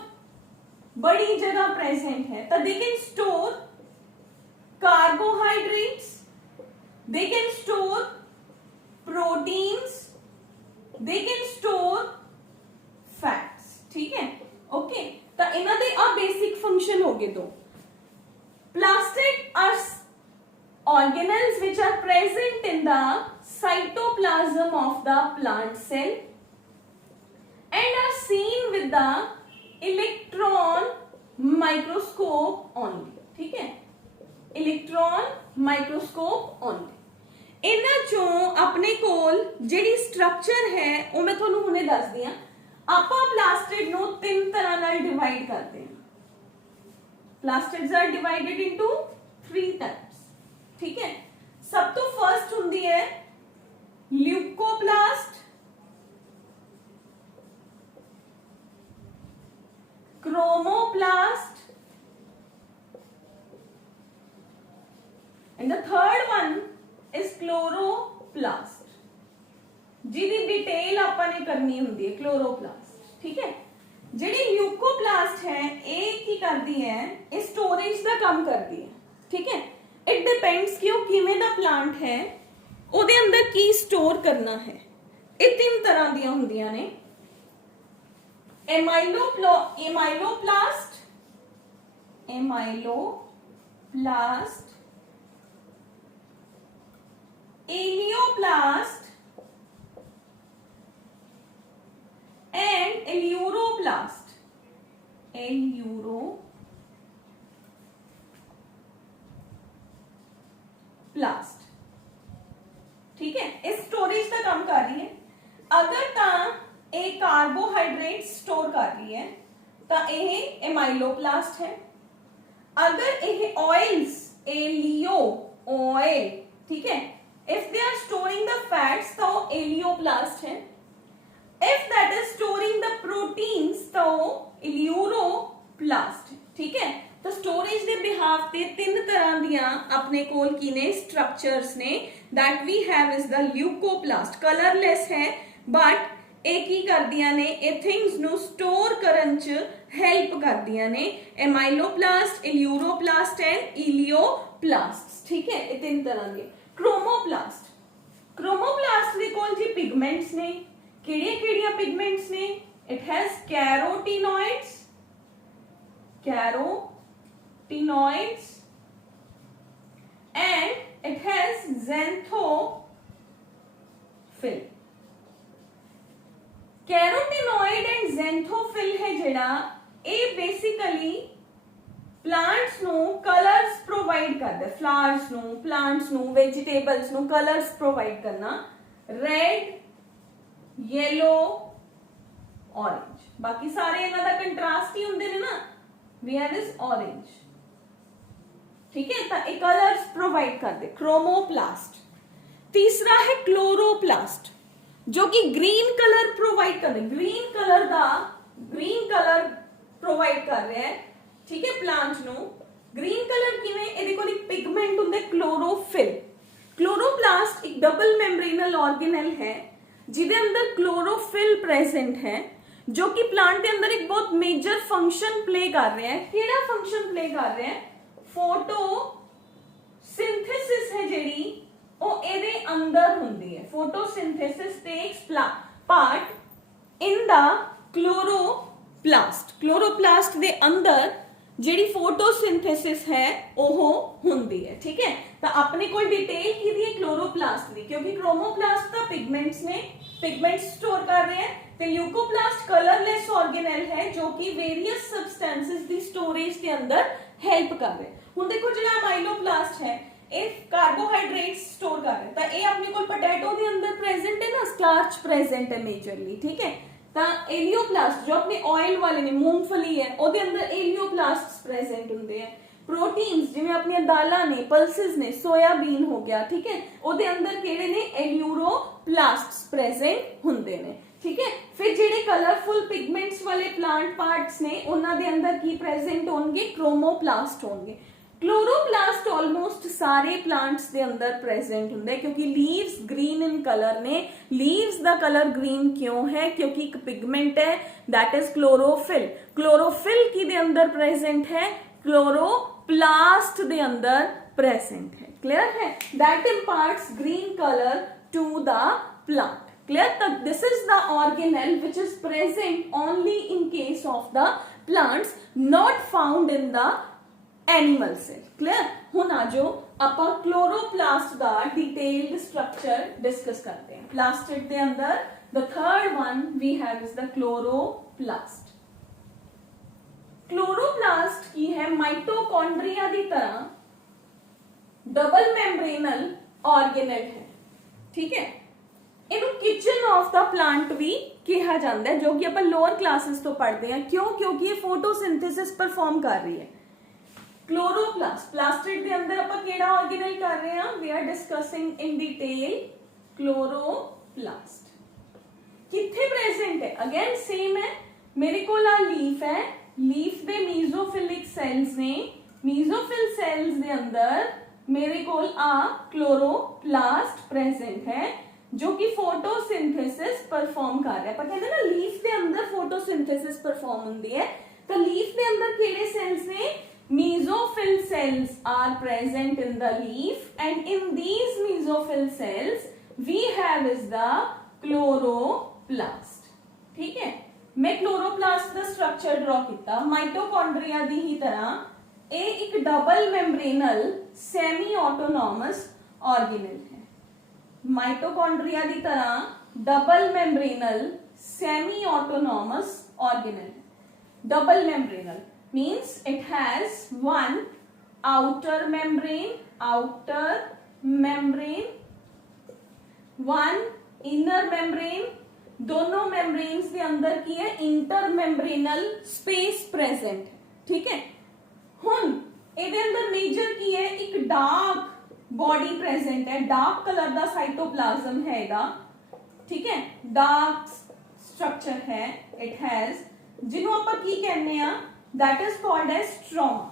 बड़ी जगह प्रेजेंट है, तो they can store carbohydrates, they can store proteins, they can store fats। ठीक है, ओके, तो इन्हां दे आ बेसिक फंक्शन हो गए। दो plastid are organelles which are present in the cytoplasm of the plant cell and are seen with the electron microscope only। ठीक है, electron microscope only। इन्हां चों अपने कोल जिहड़ी स्ट्रक्चर है वो मैं तुहानूं हुणे दस दी हां। आपां प्लास्टिड नूं तीन तरह नाल डिवाइड करते हैं। Plastids are divided into 3 types. ठीक है, सब तो फर्स्ट हुंदी है leucoplast, chromoplast and the third one is chloroplast, जिहदी डिटेल आपां ने करनी हुंदी है क्लोरोप्लास्ट। ठीक है, जिहड़ी ल्यूकोप्लास्ट है ये की करदी है, ये स्टोरेज दा काम करदी है। ठीक है, इट डिपेंड्स कि वो किवें दा प्लांट है, ਉਹਦੇ अंदर की स्टोर करना है। ये तीन तरह ਦੀਆਂ ਹੁੰਦੀਆਂ ਨੇ, एमाइलोप्लास्ट, एलियोप्लास्ट एंड एल्यूरोप्लास्ट। प्लास्ट। ठीक है, इस स्टोरेज का काम कर रही है। अगर ता ए कार्बोहाइड्रेट स्टोर कर रही है तो यह एमाइलोप्लास्ट है। अगर यह ऑयल्स, एलियो ऑयल, ठीक है, if they are storing the fats तो एलियोप्लास्ट है। If that is storing the proteins तो एल्यूरोप्लास्ट है। ठीक है, तो स्टोरेज दे बिहाफ ते तीन तरह दियां अपने कोल की ने स्ट्रक्चर्स ने। That we have is the leucoplast, colourless है बट ਇਹ ਕੀ ਕਰਦੀਆਂ ਨੇ, ਇਹ ਥਿੰਗਸ ਨੂੰ ਸਟੋਰ ਕਰਨ ਚ ਹੈਲਪ ਕਰਦੀਆਂ ਨੇ। ਐਮਾਈਲੋਪਲਾਸਟ, ਇਲਿਊਰੋਪਲਾਸਟ ਐਂਡ ਇਲੀਓਪਲਾਸਟ। ਠੀਕ ਹੈ, ਇਹ ਤਿੰਨ ਤਰ੍ਹਾਂ ਦੇ। ਕ੍ਰੋਮੋਪਲਾਸਟ, ਕ੍ਰੋਮੋਪਲਾਸਟ ਦੇ ਕੋਲ ਜੀ ਪਿਗਮੈਂਟਸ ਨੇ। ਕਿਹੜੀਆਂ ਕਿਹੜੀਆਂ ਪਿਗਮੈਂਟਸ ਨੇ? It has carotenoids, carotenoids, and it has xanthophyll। carotenoid and xanthophyll है जिहड़ा ये बेसिकली प्लांट्स नू कलर्स प्रोवाइड करदा है। फ्लावर्स नू, प्लांट्स नू, वेजिटेबल्स नू कलर्स प्रोवाइड करना, रेड, येलो, ऑरेंज। बाकी सारे इन्हां दा कंट्रास्ट ही हुंदे ने ना, we have is orange। ठीक है, तो ये कलर्स प्रोवाइड कर दे, क्रोमोप्लास्ट। तीसरा है क्लोरोप्लास्ट, जो कि ग्रीन कलर प्रोवाइड कर दे, ग्रीन कलर प्रोवाइड कर रहा है। ठीक है, प्लांट नो ग्रीन कलर किवें, ਇਹਦੇ ਕੋਲ ਇੱਕ पिगमेंट ਹੁੰਦਾ क्लोरोफिल। क्लोरोप्लास्ट एक डबल मेम्ब्रेनल ऑर्गेनेल है जिसके अंदर क्लोरोफिल प्रेजेंट है, जो कि प्लांट के अंदर एक बहुत मेजर फंक्शन प्ले कर रहे हैं। केड़ा फंक्शन प्ले कर रहे हैं? फोटोसिंथेसिस है जेड़ी ओ एदे अंदर हुंदी है। Photosynthesis takes part in the chloroplast. Chloroplast दे अंदर जेड़ी फोटोसिंथेसिस है ओह हुंदी है। ठीक है, तो अपने कोई डिटेल की दी क्लोरोप्लास्ट दी, क्योंकि क्रोमोप्लास्ट का पिगमेंट्स ने पिगमेंट्स स्टोर कर रहे हैं, तो ल्यूकोप्लास्ट कलरलेस ऑर्गेनेल है जो कि वेरियस सब्सटेंसेस दी स्टोरेज के अंदर हेल्प कर रहे हैं। हुण देखो जिहड़ा अमाइलोप्लास्ट है ये कार्बोहाइड्रेट्स स्टोर कर रहे हैं, तो ये अपने कोल पोटैटो दे अंदर प्रेजेंट है ना, स्टार्च प्रेजेंट है मेजरली। ठीक है, तो एलियोप्लास्ट जो अपने ऑयल वाले ने, मूंगफली है ओदे अंदर एलियोप्लास्ट्स प्रेजेंट हुंदे हैं। प्रोटीन्स जिवें अपनी दालां ने, पल्सेस ने, सोयाबीन हो गया, ठीक है, ओदे अंदर केड़े ने, एल्यूरोप्लास्ट्स प्रेजेंट हुंदे ने। ठीक है, फिर जेडे कलरफुल पिगमेंट्स वाले प्लांट पार्ट्स ने उन्हां दे अंदर की प्रेजेंट होंगे, क्रोमोप्लास्ट होंगे। क्लोरोप्लास्ट ऑलमोस्ट सारे प्लांट्स दे अंदर प्रेजेंट हुंदे, क्योंकि लीव्स ग्रीन इन कलर ने। लीव्स दा कलर ग्रीन क्यों है? क्योंकि एक पिगमेंट है दैट इज क्लोरोफिल। क्लोरोफिल की दे अंदर प्रेजेंट है, क्लोरोप्लास्ट दे अंदर प्रेजेंट है। क्लियर है? That imparts green colour to the plant. Clear? This is the organelle which is present only in case of the plants, not found in the animal cell. Clear? हुन आजो अपन chloroplast का detailed structure discuss करते हैं। Plastid के अंदर the third one we have is the chloroplast. Chloroplast की है mitochondria की तरह डबल मेम्ब्रेनल ऑर्गेनेल है। ठीक है, इनू किचन ऑफ द प्लांट भी कहा जाता है, जो कि अपन लोअर क्लासेस तो पढ़ते हैं। क्यों? क्योंकि ये फोटोसिंथेसिस परफॉर्म कर रही है। क्लोरोप्लास्ट, प्लास्टिड के अंदर अपन केड़ा ऑर्गेनेल कर रहे हैं? We are discussing in detail chloroplast. किथे प्रेजेंट है? अगेन सेम है, मेरे को लीफ है, लीफ दे मीजोफिलिक सेल्स ने, मीजोफिल सेल्स दे अंदर मेरे को क्लोरोप्लास्ट प्रेजेंट है, जो कि फोटोसिंथेसिस परफॉर्म कर रहा है। पर कहते हैं ना लीफ के अंदर फोटोसिंथेसिस परफॉर्म होती है, तो लीफ के अंदर केड़े सेल्स ने? Mesophyll cells are present in the leaf, and in these mesophyll cells we have is the chloroplast. ठीक है, मैं क्लोरोप्लास्ट का स्ट्रक्चर ड्रॉ किया। माइटोकॉन्ड्रिया दी ही तरह ये एक double membranal semi autonomous organelle है। माइटोकॉन्ड्रिया की तरह double membranal semi autonomous organelle. Double membranal means it has one outer membrane, one inner membrane। दोनों membranes के अंदर की है intermembranal space present। ठीक है, हुन ਇਹਦੇ अंदर मेजर की है एक डार्क बॉडी प्रेजेंट है, डार्क कलर का साइटोप्लाज्म है ਇਹਦਾ। ठीक है, डार्क स्ट्रक्चर है, इट हैज, जिन्हों ਆਪਾਂ ਕੀ ਕਹਿੰਦੇ ਆ, that is called as stroma।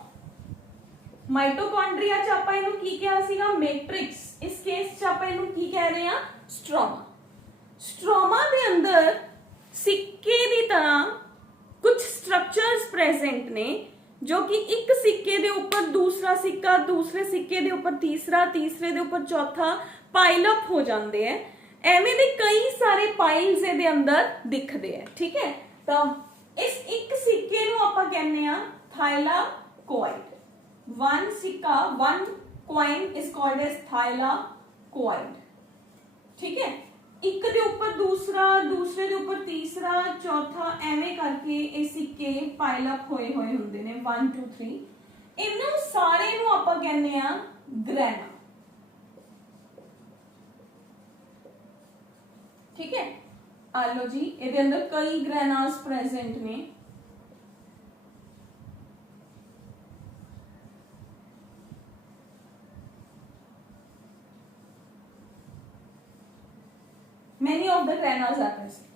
Mitochondria च ਆਪਾਂ ਇਹਨੂੰ ਕੀ ਕਿਹਾ ਸੀਗਾ? मैट्रिक्स। इस केस च ਆਪਾਂ ਇਹਨੂੰ ਕੀ ਕਹਿ ਰਹੇ ਆ? स्ट्रोमा। स्ट्रोमा ਦੇ ਅੰਦਰ सिक्के की तरह कुछ स्ट्रक्चर्स प्रेजेंट ने जो कि एक सिक्के दे ऊपर दूसरा सिक्का, दूसरे सिक्के दे ऊपर तीसरा, तीसरे दे ऊपर चौथा पाइल अप हो जाते हैं। एवें दे कई सारे पाइल्स दे अंदर दिखते हैं। ठीक है, तो इस एक सिक्के नूं आपां कहने आ थाइलाकोइड। वन सिक्का, one coin is called as thylakoid. ठीक है, एक दे ऊपर दूसरा, दूसरे दे ऊपर तीसरा, चौथा, एवें करके ये सिक्के पाइल अप होए होए हुंदे ने 1 2 3। इन्हां सारे नूं आपां कहने आ ग्रेना। ठीक है, आ लो जी, इहदे अंदर कई ग्रेनास प्रेजेंट ने। Many of the granas are present.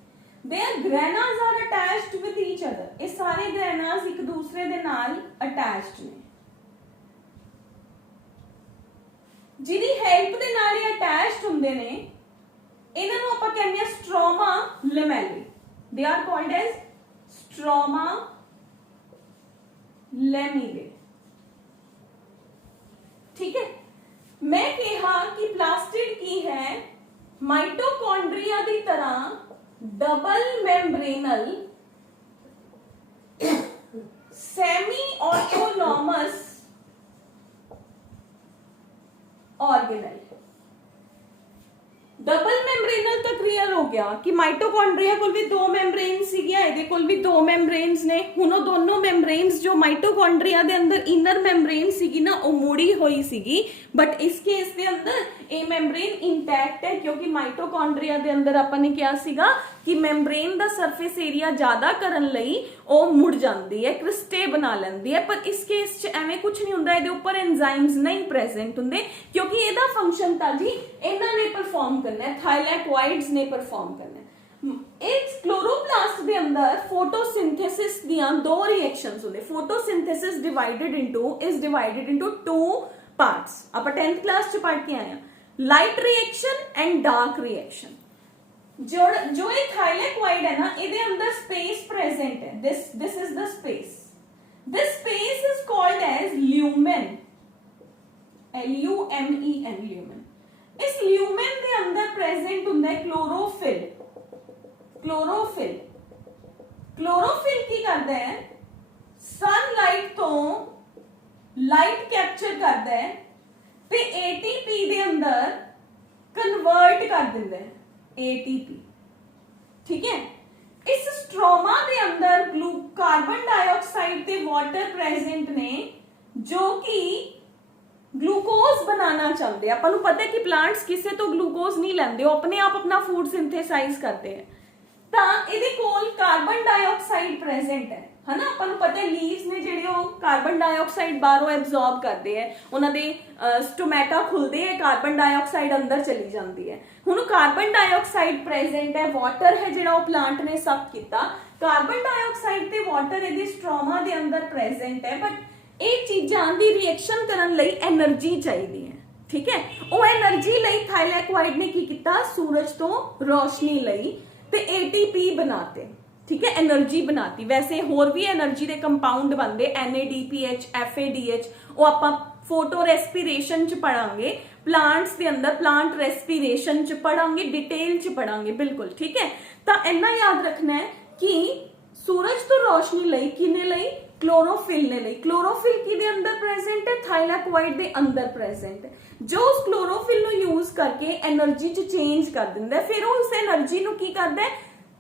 Their granas are attached with each other. ये सारे granas एक दूसरे दे नाल attached ने। जिहदी help दे नाल ये attached हुंदे ने, इन्हां नूं आपां कहने आ stroma lamellae. They are called as stroma lamellae. ठीक है, मैं कहा कि प्लास्टिड की है माइटोकॉन्ड्रिया की तरह double membranal semi autonomous organelle. Double membranal तो क्लियर हो गया कि माइटोकॉन्ड्रिया कोल भी दो मेम्ब्रेन्स सीगियां, इहदे कोल भी दो मेम्ब्रेन्स ने। हुण ओ दोनों मेम्ब्रेन्स जो माइटोकॉन्ड्रिया दे अंदर इनर मेम्ब्रेन सीगी ना, ओ मुड़ी होई सीगी, बट इस केस दे अंदर ए मेम्ब्रेन इंटैक्ट है, क्योंकि माइटोकॉन्ड्रिया दे अंदर आपां ने क्या सीगा कि मेम्ब्रेन दा सरफेस एरिया ज्यादा करन लई ओ मुड़ जांदी है, क्रिस्टे बना लैंदी है। पर इस केस च एवें कुछ नहीं हुंदा, इहदे उपर एंजाइम्स नहीं प्रेजेंट हुंदे, क्योंकि इहदा फंक्शन तां जी इन्हां ने परफॉर्म करना है, थाइलैकोइड्स ने परफॉर्म करना है। इस क्लोरोप्लास्ट दे अंदर फोटोसिंथेसिस दियां दो रिएक्शंस होंदे। Photosynthesis is divided into two parts. आप 10th क्लास च पढ़ के आए हैं, light reaction and dark reaction. जो ये थाइलैकोइड है ना, इहदे अंदर स्पेस प्रेजेंट है। This is the space. This space is called as lumen, LUMEN, lumen. इस ल्यूमेन के अंदर प्रेजेंट हुंदा है क्लोरोफिल। क्लोरोफिल की करता है, सनलाइट तो लाइट कैप्चर करता है ते ATP दे अंदर कन्वर्ट कर दिंदा है, ATP। ठीक है, इस स्ट्रोमा दे अंदर कार्बन डाइऑक्साइड ते वाटर प्रेजेंट ने, जो कि ग्लूकोज बनाना चाहते हैं। अपन पता है कि प्लांट्स किसी तो ग्लूकोज नहीं लेंदे, वो अपने आप अपना फूड सिंथेसाइज करते हैं। तो इहदे कोल कार्बन डाइऑक्साइड प्रेजेंट है ना। अपन पता है लीव्स ने जिहड़े वो कार्बन डाइऑक्साइड बाहरों एब्जॉर्ब करते हैं, उन्हां दे स्टोमेटा खुलते हैं, कार्बन डाइऑक्साइड अंदर चली जाती है। हुण कार्बन डाइऑक्साइड प्रेजेंट है, वाटर है जिहड़ा वो प्लांट ने सक किया, कार्बन डाइऑक्साइड ते वाटर इहदे स्ट्रोमा दे अंदर प्रेजेंट है। बट ये चीज़ां दी रिएक्शन करन लई एनर्जी चाहिए है। ठीक है, वो एनर्जी लई थाइलैकोइड ने की किया, सूरज तो रोशनी लई ते ATP बनाते। ठीक है, एनर्जी बनाती। वैसे होर भी एनर्जी के कंपाउंड बनते, NADPH, FADH, वो आपां फोटो रेस्पिरेशन च पढ़ांगे, प्लांट्स के अंदर प्लांट रेस्पिरेशन च पढ़ांगे, डिटेल च पढ़ांगे, बिल्कुल। ठीक है, तो इन्ना याद रखना है कि सूरज तो रोशनी लई किने लई, क्लोरोफिल ने लई। क्लोरोफिल की दे अंदर प्रेजेंट है, थाइलैकोइड दे अंदर प्रेजेंट है, जो उस क्लोरोफिल नु यूज करके एनर्जी च चेंज कर दिंदा है। फिर उस एनर्जी नु की करदा है,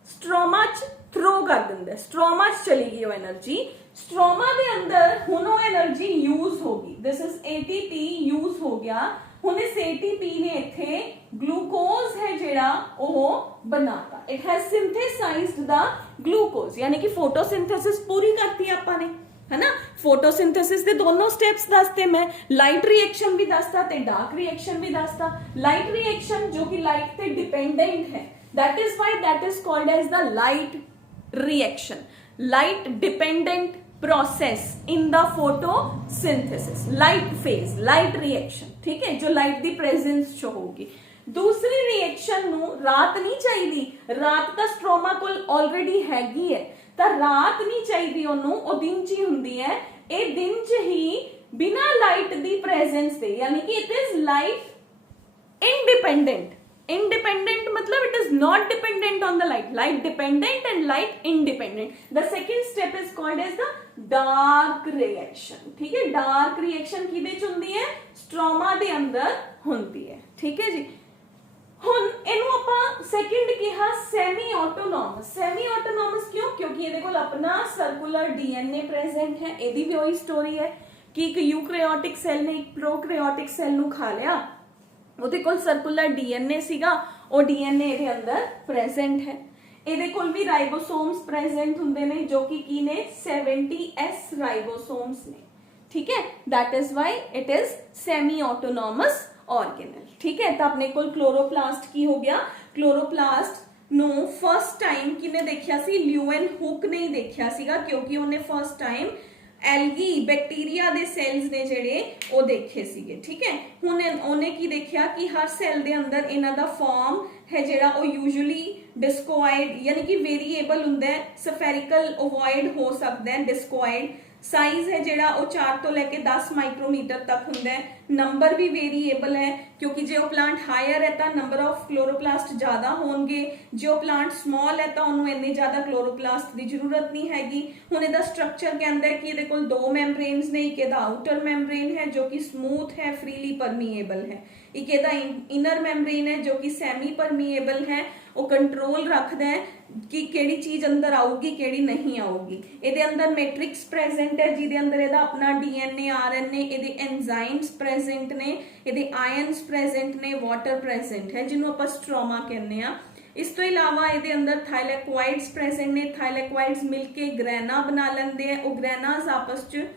स्ट्रोमा च थ्रो कर दिंदा है। स्ट्रोमा च चली गई वो एनर्जी, स्ट्रोमा दे अंदर हुण वो एनर्जी यूज होगी। दिस इज ATP यूज हो गया। हुण इस ATP ने इत्थे ग्लूकोज है जिहड़ा वो बनाता, it has synthesised the glucose, यानी कि फोटोसिंथेसिस पूरी करती आपां ने, है ना। फोटोसिंथेसिस के दोनों स्टेप्स दसते मैं, लाइट रिएक्शन भी दसता ते डार्क रिएक्शन भी दसता। लाइट रिएक्शन जो कि लाइट पे डिपेंडेंट है, that is why that is called as the light reaction, light dependent process in the photosynthesis, light phase, light reaction. ठीक है, जो लाइट दी प्रेजेंस शो होगी। दूसरी रिएक्शन नू रात नहीं चाहिए, रात ਤਾਂ स्ट्रोमा कोल ऑलरेडी हैगी है, ਤਾਂ रात नहीं चाहिए ਉਹਨੂੰ, ਉਹ दिन च ही ਹੁੰਦੀ है। ਇਹ दिन च ही बिना लाइट दी प्रेजेंस दे, यानी कि it is light independent. Independent मतलब it is not dependent on the light, light dependent and light independent। the second step is called as the dark reaction। ठीक है, dark reaction किदे च हुंदी है, stroma दे अंदर हुंदी है। ठीक है जी, हुन इनू आपां सेकंड किहा सेमी ऑटोनॉमस। सेमी ऑटोनॉमस क्यों, क्योंकि ਇਹਦੇ ਕੋਲ अपना सर्कुलर डीएनए प्रेजेंट है। ਇਹਦੀ भी वही स्टोरी है कि एक यूकैरियोटिक सेल ने एक प्रोकैरियोटिक सेल ਨੂੰ ਖਾ ਲਿਆ, ਉਹਦੇ ਕੋਲ ਸਰਕੂਲਰ ਡੀਐਨਏ ਸੀਗਾ, ਉਹ ਡੀਐਨਏ ਇਹਦੇ ਅੰਦਰ ਪ੍ਰੈਜ਼ੈਂਟ ਹੈ। ਇਹਦੇ ਕੋਲ ਵੀ ਰਾਈਬੋਸੋਮਸ ਪ੍ਰੈਜ਼ੈਂਟ ਹੁੰਦੇ ਨੇ, ਜੋ ਕਿ ਕੀ ਨੇ, 70s ਰਾਈਬੋਸੋਮਸ ਨੇ। ठीक है, that is why it is semi autonomous organelle. ठीक है, तो अपने कोल क्लोरोप्लास्ट की हो गया। क्लोरोप्लास्ट नु फर्स्ट टाइम किने देखिया सी, ल्यूएन हुक ने ही देखिया सीगा, क्योंकि उन्हें फर्स्ट टाइम एलगी बैक्टीरिया दे सेल्स ने जेड़े ओ देखे सीगे। ठीक है, हुन ओने की देखिया कि हर सेल दे अंदर इना दा फॉर्म है जेड़ा ओ यूजुअली डिस्कोइड यानी कि वेरिएबल हुंदा है, स्फेरिकल ओवॉइड हो सकदा है, डिस्कोइड साइज है जेड़ा ओ 4 तो लेके 10 माइक्रोमीटर तक हुंदा है। नंबर भी वेरिएबल है, क्योंकि जो प्लांट हायर है तो नंबर ऑफ क्लोरोप्लास्ट ज्यादा होंगे, जो प्लांट स्मॉल है तो उन्होंने इन्ने ज्यादा क्लोरोप्लास्ट की जरूरत नहीं हैगी। हुण इहदा स्ट्रक्चर कहंदा है कि इहदे कोल 2 मैम्ब्रेन्स ने, एक इहदा आउटर मैम्ब्रेन है जो कि स्मूथ है, फ्रीली परमीएबल है, एक इहदा इनर मैम्ब्रेन है जो कि सैमी परमीएबल है, वो कंट्रोल रखता है कि केड़ी चीज अंदर आऊगी केड़ी नहीं आऊगी। इहदे अंदर मैट्रिक्स प्रेजेंट है, जिहदे अंदर इहदा अपना डीएनए आरएनए, इहदे एंजाइम्स प्रेजेंट ने, इहदे आयंस प्रेजेंट ने, वाटर प्रेजेंट है जिन्हों आपां स्ट्रोमा कहने आ। इस तो इलावा इहदे अंदर थाइलेक्वाइड्स प्रेजेंट ने, थाइलेक्वाइड्स मिलके ग्रैना बना लेंदे हैं, वो ग्रैनास आपस च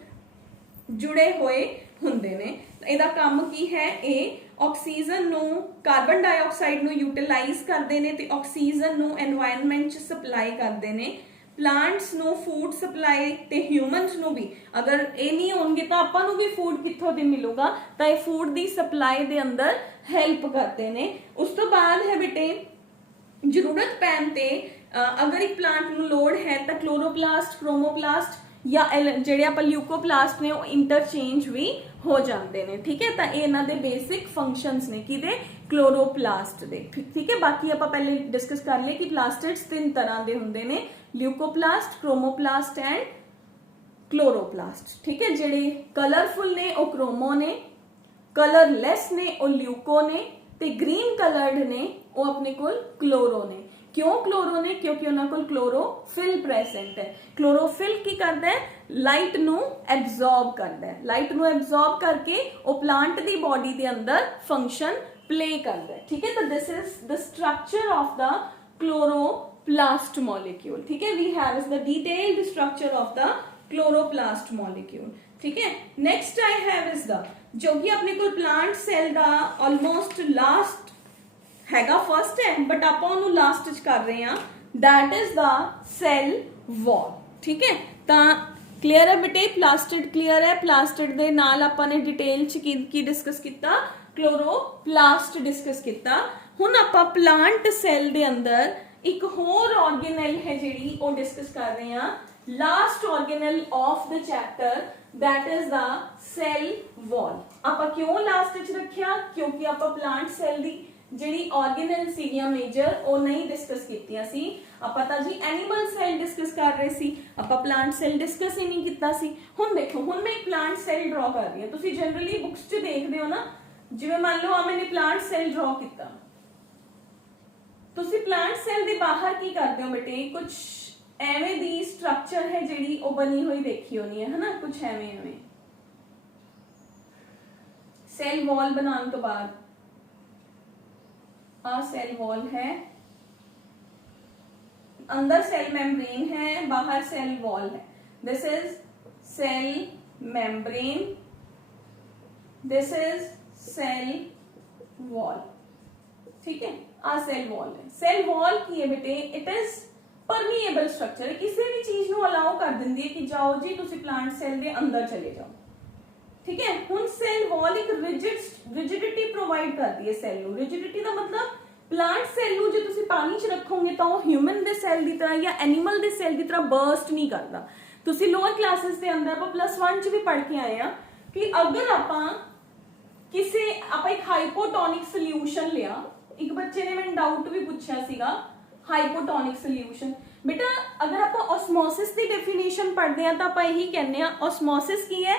जुड़े हुए हुंदे ने। इहदा काम की है, ए ऑक्सीजन नू कार्बन डाइऑक्साइड नू यूटिलाइज करते हैं, तो ऑक्सीजन नू एनवायरनमेंट सप्लाई करते हैं। प्लांट्स नू फूड सप्लाई ते ह्यूमनस नू भी, अगर ये नहीं होंगे तो आपां नू भी फूड कित्थों दी मिलूगा, तो ये फूड दी सप्लाई दे अंदर हेल्प करते हैं। उस तो बाद है बेटे जरूरत पैन ते अगर एक प्लांट नू लोड़ है तो क्लोरोप्लास्ट, क्रोमोप्लास्ट या जेड़े आप ल्यूकोप्लास्ट ने इंटरचेंज भी हो जाते हैं। ठीक है, तो ये इन्हां दे बेसिक फंक्शंस ने किदे, क्लोरोप्लास्ट दे। ठीक है, बाकी आप पहले डिस्कस कर लिए कि प्लास्टिड्स 3 तरह के होंगे ने, ल्यूकोप्लास्ट, क्रोमोप्लास्ट एंड क्लोरोप्लास्ट। ठीक है, जेड़े कलरफुल ने वो क्रोमो ने, कलरलैस ने वो ल्यूको ने, ते ग्रीन कलर्ड ने वो अपने कोल क्लोरो ने। क्यों क्लोरो ने, क्योंकि उन्होंने कोल क्लोरोफिल प्रेजेंट है। क्लोरोफिल की करता है, लाइट नू एब्जॉर्ब करता है, लाइट नू एब्जॉर्ब करके वो प्लांट दी बॉडी दे अंदर फंक्शन प्ले करता है। ठीक है, तो this is the structure of the chloroplast molecule. ठीक है, we have is the detailed structure of the chloroplast molecule. ठीक है, next I have is the, जो कि अपने कोल प्लांट सेल दा ऑलमोस्ट लास्ट हैगा, फर्स्ट है बट आप लास्ट च कर रहे हैं, that is the cell wall. ठीक है, तो क्लियर है बेटे, प्लास्टिड क्लियर है। प्लास्टिड दे नाल आपने डिटेल च की डिस्कस किया, क्लोरोप्लास्ट डिस्कस किया। हुण आपां प्लांट सेल दे अंदर एक होर ऑर्गेनल है जिहड़ी वो डिस्कस कर रहे हैं, last organelle of the chapter, that is the cell wall. आपां क्यों लास्ट च रखिया, क्योंकि आपां प्लांट सेल दी ਜਿਹੜੀ ऑर्गेनल सीगियां मेजर वो नहीं डिस्कस कीतियां सी। ਆਪਾਂ ਤਾਂ जी एनिमल सेल डिस्कस कर रहे सी, ਆਪਾਂ प्लांट सेल डिस्कस ही नहीं कीता सी। हुण देखो, हुण मैं एक प्लांट सेल ड्रॉ कर रही हूं, तुसी जनरली बुक्स च देखदे हो ना, जिवें मान लो मैंने प्लांट सेल ड्रॉ कीता, तुसी प्लांट सेल दे बाहर की करदे हो बेटे, कुछ एवें दी स्ट्रक्चर है जिहड़ी ओ बनी हुई देखी होनी है ना, कुछ एवें सेल वॉल बनाने तो बाद सेल वॉल है, अंदर सेल मेम्ब्रेन है, बाहर सेल वॉल है। This is cell membrane, this is cell wall. ठीक है, सेल वॉल है। सेल वॉल की है बेटे, इट इज परमीएबल स्ट्रक्चर, किसी भी चीज को अलाउ कर देंदी है कि जाओ जी तुसी प्लांट सेल के अंदर चले जाओ। ठीक है। हुण सेल वॉल एक रिजिडिटी प्रोवाइड करती है सेल ਨੂੰ। रिजिडिटी ਦਾ मतलब प्लांट सेल ਨੂੰ ਜੇ ਤੁਸੀਂ ਪਾਣੀ 'ਚ ਰੱਖੋਗੇ ਤਾਂ ਉਹ ਹਿਊਮਨ ਦੇ ਸੈੱਲ ਦੀ ਤਰ੍ਹਾਂ ਜਾਂ ਐਨੀਮਲ ਦੇ ਸੈੱਲ ਦੀ ਤਰ੍ਹਾਂ ਬਰਸਟ ਨਹੀਂ ਕਰਦਾ। ਤੁਸੀਂ ਲੋਅਰ ਕਲਾਸਿਸ ਦੇ ਅੰਦਰ ਆਪਾਂ +1 'ਚ ਵੀ ਪੜ੍ਹ ਕੇ ਆਏ ਆ ਕਿ ਅਗਰ ਆਪਾਂ ਇੱਕ ਹਾਈਪੋਟੋਨਿਕ ਸੋਲਿਊਸ਼ਨ ਲਿਆ, ਇੱਕ ਬੱਚੇ ਨੇ ਮੈਨੂੰ ਡਾਊਟ ਵੀ ਪੁੱਛਿਆ ਸੀਗਾ ਹਾਈਪੋਟੋਨਿਕ ਸੋਲਿਊਸ਼ਨ। बेटा अगर आप ऑस्मोसिस की डेफिनेशन पढ़ते हैं तो आप यही कहने हैं ऑस्मोसिस की है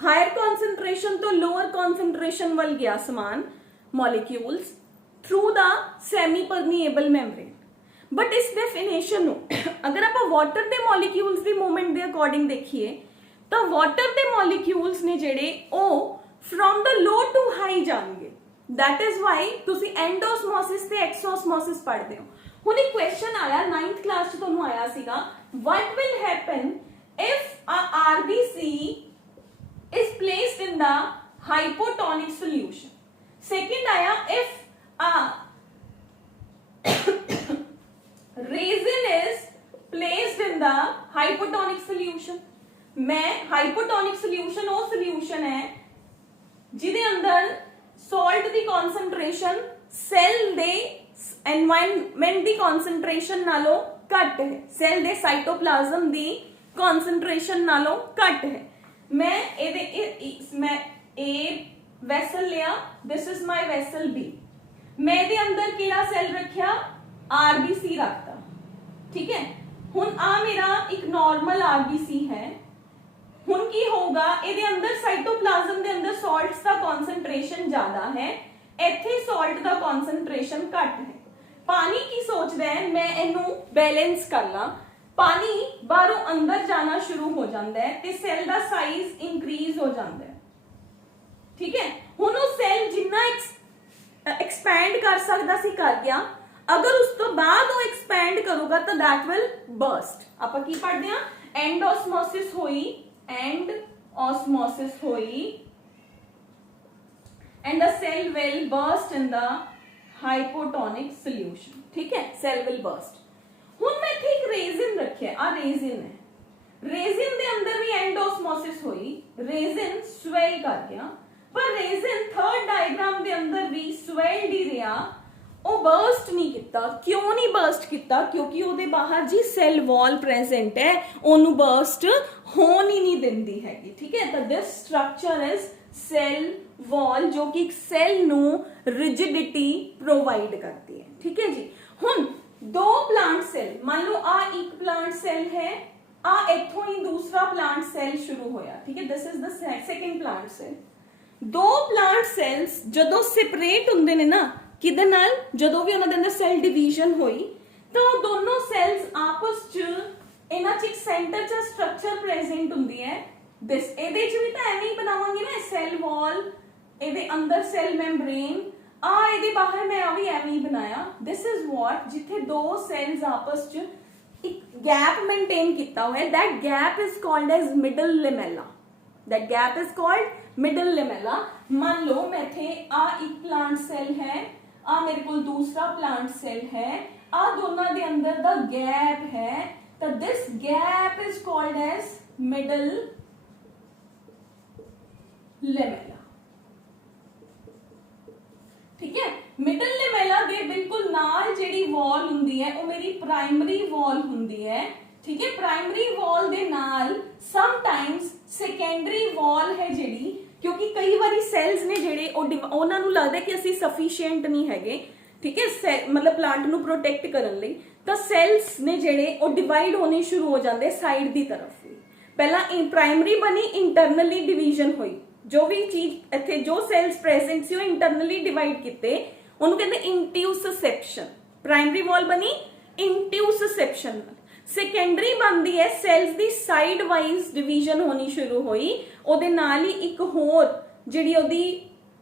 हायर कॉन्सेंट्रेशन तो लोअर कॉन्सेंट्रेशन वाल गया समान molecules through the semi permeable membrane. But इस डेफिनेशन अगर आप वाटर के मॉलिक्यूल्स की मूवमेंट के अकॉर्डिंग देखिए तो वाटर के मॉलिक्यूल्स ने जेड़े ओ from the low to high जाएंगे। दैट इज वाई तुसी एंडोस्मोसिस ते एक्सोस्मोसिस पढ़ते हो। ਹੁਣ ਇੱਕ क्वेश्चन आया 9th क्लास ਚ ਤੁਹਾਨੂੰ ਆਇਆ ਸੀਗਾ what will happen if a RBC is placed in the hypotonic solution। second आया if a resin is placed in the hypotonic solution। मैं hypotonic solution ਉਹ solution है ਜਿਹਦੇ ਅੰਦਰ salt ਦੀ concentration सेल दे एनवायरनमेंट दी कॉन्सेंट्रेशन नालों घट है, सेल दे साइटोप्लाज्म दी कॉन्सेंट्रेशन नालों घट है। मैं ए वैसल लिया, this is my vessel B, मैं दे अंदर केड़ा सेल रखिया आरबीसी रखता। ठीक है, हुन आ मेरा एक नॉर्मल आरबीसी है। हुन की होगा ਇਹਦੇ अंदर साइटोप्लाज्म दे अंदर सॉल्ट्स दा कॉन्सेंट्रेशन ज्यादा है, ਇੱਥੇ सॉल्ट दा कॉन्सेंट्रेशन घट है। पानी की सोचदा है मैं ਇਹਨੂੰ बैलेंस कर ला, पानी बाहरों अंदर जाना शुरू हो जाता है ते सेल दा साइज इंक्रीज हो जाता है। ठीक है, हुन ਉਹ सेल जिन्ना एक्सपैंड कर सकदा सी कर गया, अगर उस तो बाद वो एक्सपैंड करूगा तो दैट विल बर्स्ट। ਆਪਾਂ ਕੀ ਪੜ੍ਹਦੇ ਆ एंडोस्मोसिस होई, एंडोस्मोसिस होई and the cell will burst in the hypotonic solution। ठीक है, cell will burst। हुन मैं इत्थे एक रेजिन रखिया, आ रेजिन है, रेजिन दे अंदर भी एंडोस्मोसिस होई, रेजिन स्वेल कर गया, पर रेजिन थर्ड डायग्राम दे अंदर भी स्वेल्ड ही रहा, ਉਹ ਬਰਸਟ ਨਹੀਂ ਕੀਤਾ। ਕਿਉਂ ਨਹੀਂ ਬਰਸਟ ਕੀਤਾ? ਕਿਉਂਕਿ ਉਹਦੇ ਬਾਹਰ ਜੀ ਸੈੱਲ ਵਾਲ ਪ੍ਰੈਜ਼ੈਂਟ ਹੈ, ਉਹਨੂੰ ਬਰਸਟ ਹੋਣ ਹੀ ਨਹੀਂ ਦਿੰਦੀ ਹੈਗੀ। ਠੀਕ ਹੈ, ਤਾਂ ਦਿਸ ਸਟਰਕਚਰ ਇਜ਼ सेल वॉल जो कि एक सेल नू रिजिडिटी प्रोवाइड करती है। ठीक है जी, हुन दो प्लांट सेल, मान लो आ एक प्लांट सेल है, आ इथों ही दूसरा प्लांट सेल शुरू होया। ठीक है, this is the second plant cell. दो प्लांट सेल्स जदों सेपरेट हुंदे ने ना किदे नाल, जदों भी उन्हां दे अंदर सेल डिवीजन होई तो दोनों सेल्स आपस च इन्हां च एक सेंटर च स्ट्रक्चर प्रेजेंट हुंदी है। दिस ਇਹਦੇ ਚ ਵੀ ਤਾਂ ਐਵੇਂ ਹੀ ਬਣਾਵਾਂਗੇ ਨਾ, ਸੈਲ ਵਾਲ, ਇਹਦੇ ਅੰਦਰ ਸੈਲ ਮੈਂਬਰੇਨ, ਆ ਇਹਦੇ ਬਾਹਰ ਮੈਂ ਆ ਵੀ ਐਵੇਂ ਹੀ ਬਣਾਇਆ। ਦਿਸ ਇਜ਼ ਵਾਟ, ਜਿੱਥੇ ਦੋ ਸੈਲਸ ਆਪਸ ਚ ਇੱਕ ਗੈਪ ਮੇਨਟੇਨ ਕੀਤਾ ਹੋਇਆ, that gap is called as middle lamella। that gap is called middle lamella। मान लो मैं थे आ एक प्लांट सेल है, आ मेरे को दूसरा प्लांट सेल है, आ दोनों दे अंदर दा गैप है, तो this gap is called as middle lamella. ठीक है, मिडल लेमेला दे बिल्कुल नाल जेडी वॉल हुंदी है वो मेरी प्राइमरी वॉल हुंदी है। ठीक है, प्राइमरी वॉल दे नाल समटाइम्स सेकेंडरी वॉल है जेडी, क्योंकि कई बारी सेल्स ने जेडे उन्हां नूं लगदा कि ਅਸੀਂ सफिशिएंट नहीं हैगे। ठीक है, मतलब प्लांट नूं प्रोटेक्ट करन लई ਤਾਂ सेल्स ने जेडे ਉਹ डिवाइड होने शुरू हो जाते साइड दी तरफ। पहला प्राइमरी बनी, इंटरनली डिवीजन हुई, जो भी चीज इत्थे जो सेल्स प्रेजेंट सी इंटरनली डिवाइड किते उन्होंने कहते इंट्यूससेप्शन। प्राइमरी वॉल बनी इंट्यूससेप्शन। सेकेंडरी बनती है, सेल्स दी साइड वाइज डिवीजन होनी शुरू हुई, ओदे नाल ही एक होर जिहड़ी ओदी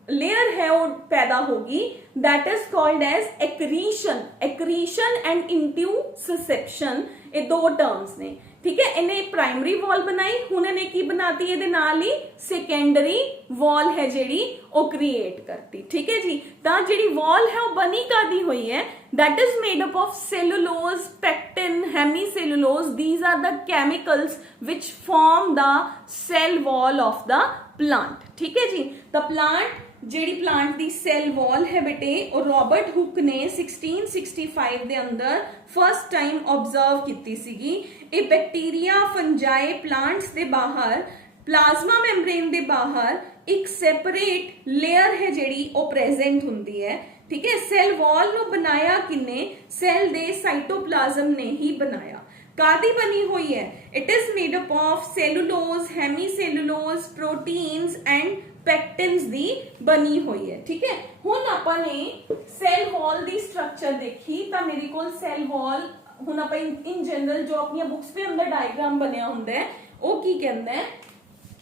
लेयर है वो पैदा होगी, that is called as accretion. Accretion and intussusception ये दो टर्म्स ने, ठीक है। इन्हें प्राइमरी वॉल बनाई, हुण इन्हें की बनाती, ये नाल ही सेकेंडरी वॉल है जिहड़ी वो क्रिएट करती, ठीक है जी। तां जिहड़ी वॉल है वो बनी कादी हुई है, that is made up of cellulose, pectin, hemicellulose, these are the chemicals which form the cell wall of the plant, ठीक है जी। द प्लांट ਜਿਹੜੀ ਪਲਾਂਟ ਦੀ ਸੈੱਲ ਵਾਲ ਹੈ ਬੇਟੇ, ਉਹ ਰॉबर्ट ਹੁੱਕ ਨੇ 1665 ਦੇ ਅੰਦਰ ਫਸਟ ਟਾਈਮ ਆਬਜ਼ਰਵ ਕੀਤੀ ਸੀਗੀ। ਇਹ ਬੈਕਟੀਰੀਆ, ਫੰਜਾਈ, ਪਲਾਂਟਸ ਦੇ ਬਾਹਰ ਪਲਾਜ਼ਮਾ ਮੈਂਬਰੇਨ ਦੇ ਬਾਹਰ ਇੱਕ ਸੈਪਰੇਟ ਲੇਅਰ ਹੈ ਜਿਹੜੀ ਉਹ ਪ੍ਰੈਜ਼ੈਂਟ ਹੁੰਦੀ ਹੈ, ਠੀਕ ਹੈ। ਸੈੱਲ ਵਾਲ ਨੂੰ ਬਣਾਇਆ ਕਿਨੇ? ਸੈੱਲ ਦੇ ਸਾਈਟੋਪਲਾਜ਼ਮ ਨੇ ਹੀ ਬਣਾਇਆ। ਕਾਦੀ ਬਣੀ ਹੋਈ ਹੈ? It is made up of cellulose, hemicellulose, proteins and pectins ਦੀ ਬਣੀ ਹੋਈ ਹੈ, ठीक है। ਹੁਣ ਆਪਾਂ ਨੇ ਸੈੱਲ ਵਾਲ ਦੀ ਸਟਰਕਚਰ ਦੇਖੀ ਤਾਂ ਮੇਰੇ ਕੋਲ ਸੈੱਲ ਵਾਲ ਹੁਣ ਆਪਾਂ ਇਨ ਜਨਰਲ ਜੋ ਆਪਣੀਆਂ ਬੁక్స్ ਦੇ ਅੰਦਰ ਡਾਇਗਰਾਮ ਬਣਿਆ ਹੁੰਦਾ ਹੈ ਉਹ ਕੀ ਕਹਿੰਦਾ ਹੈ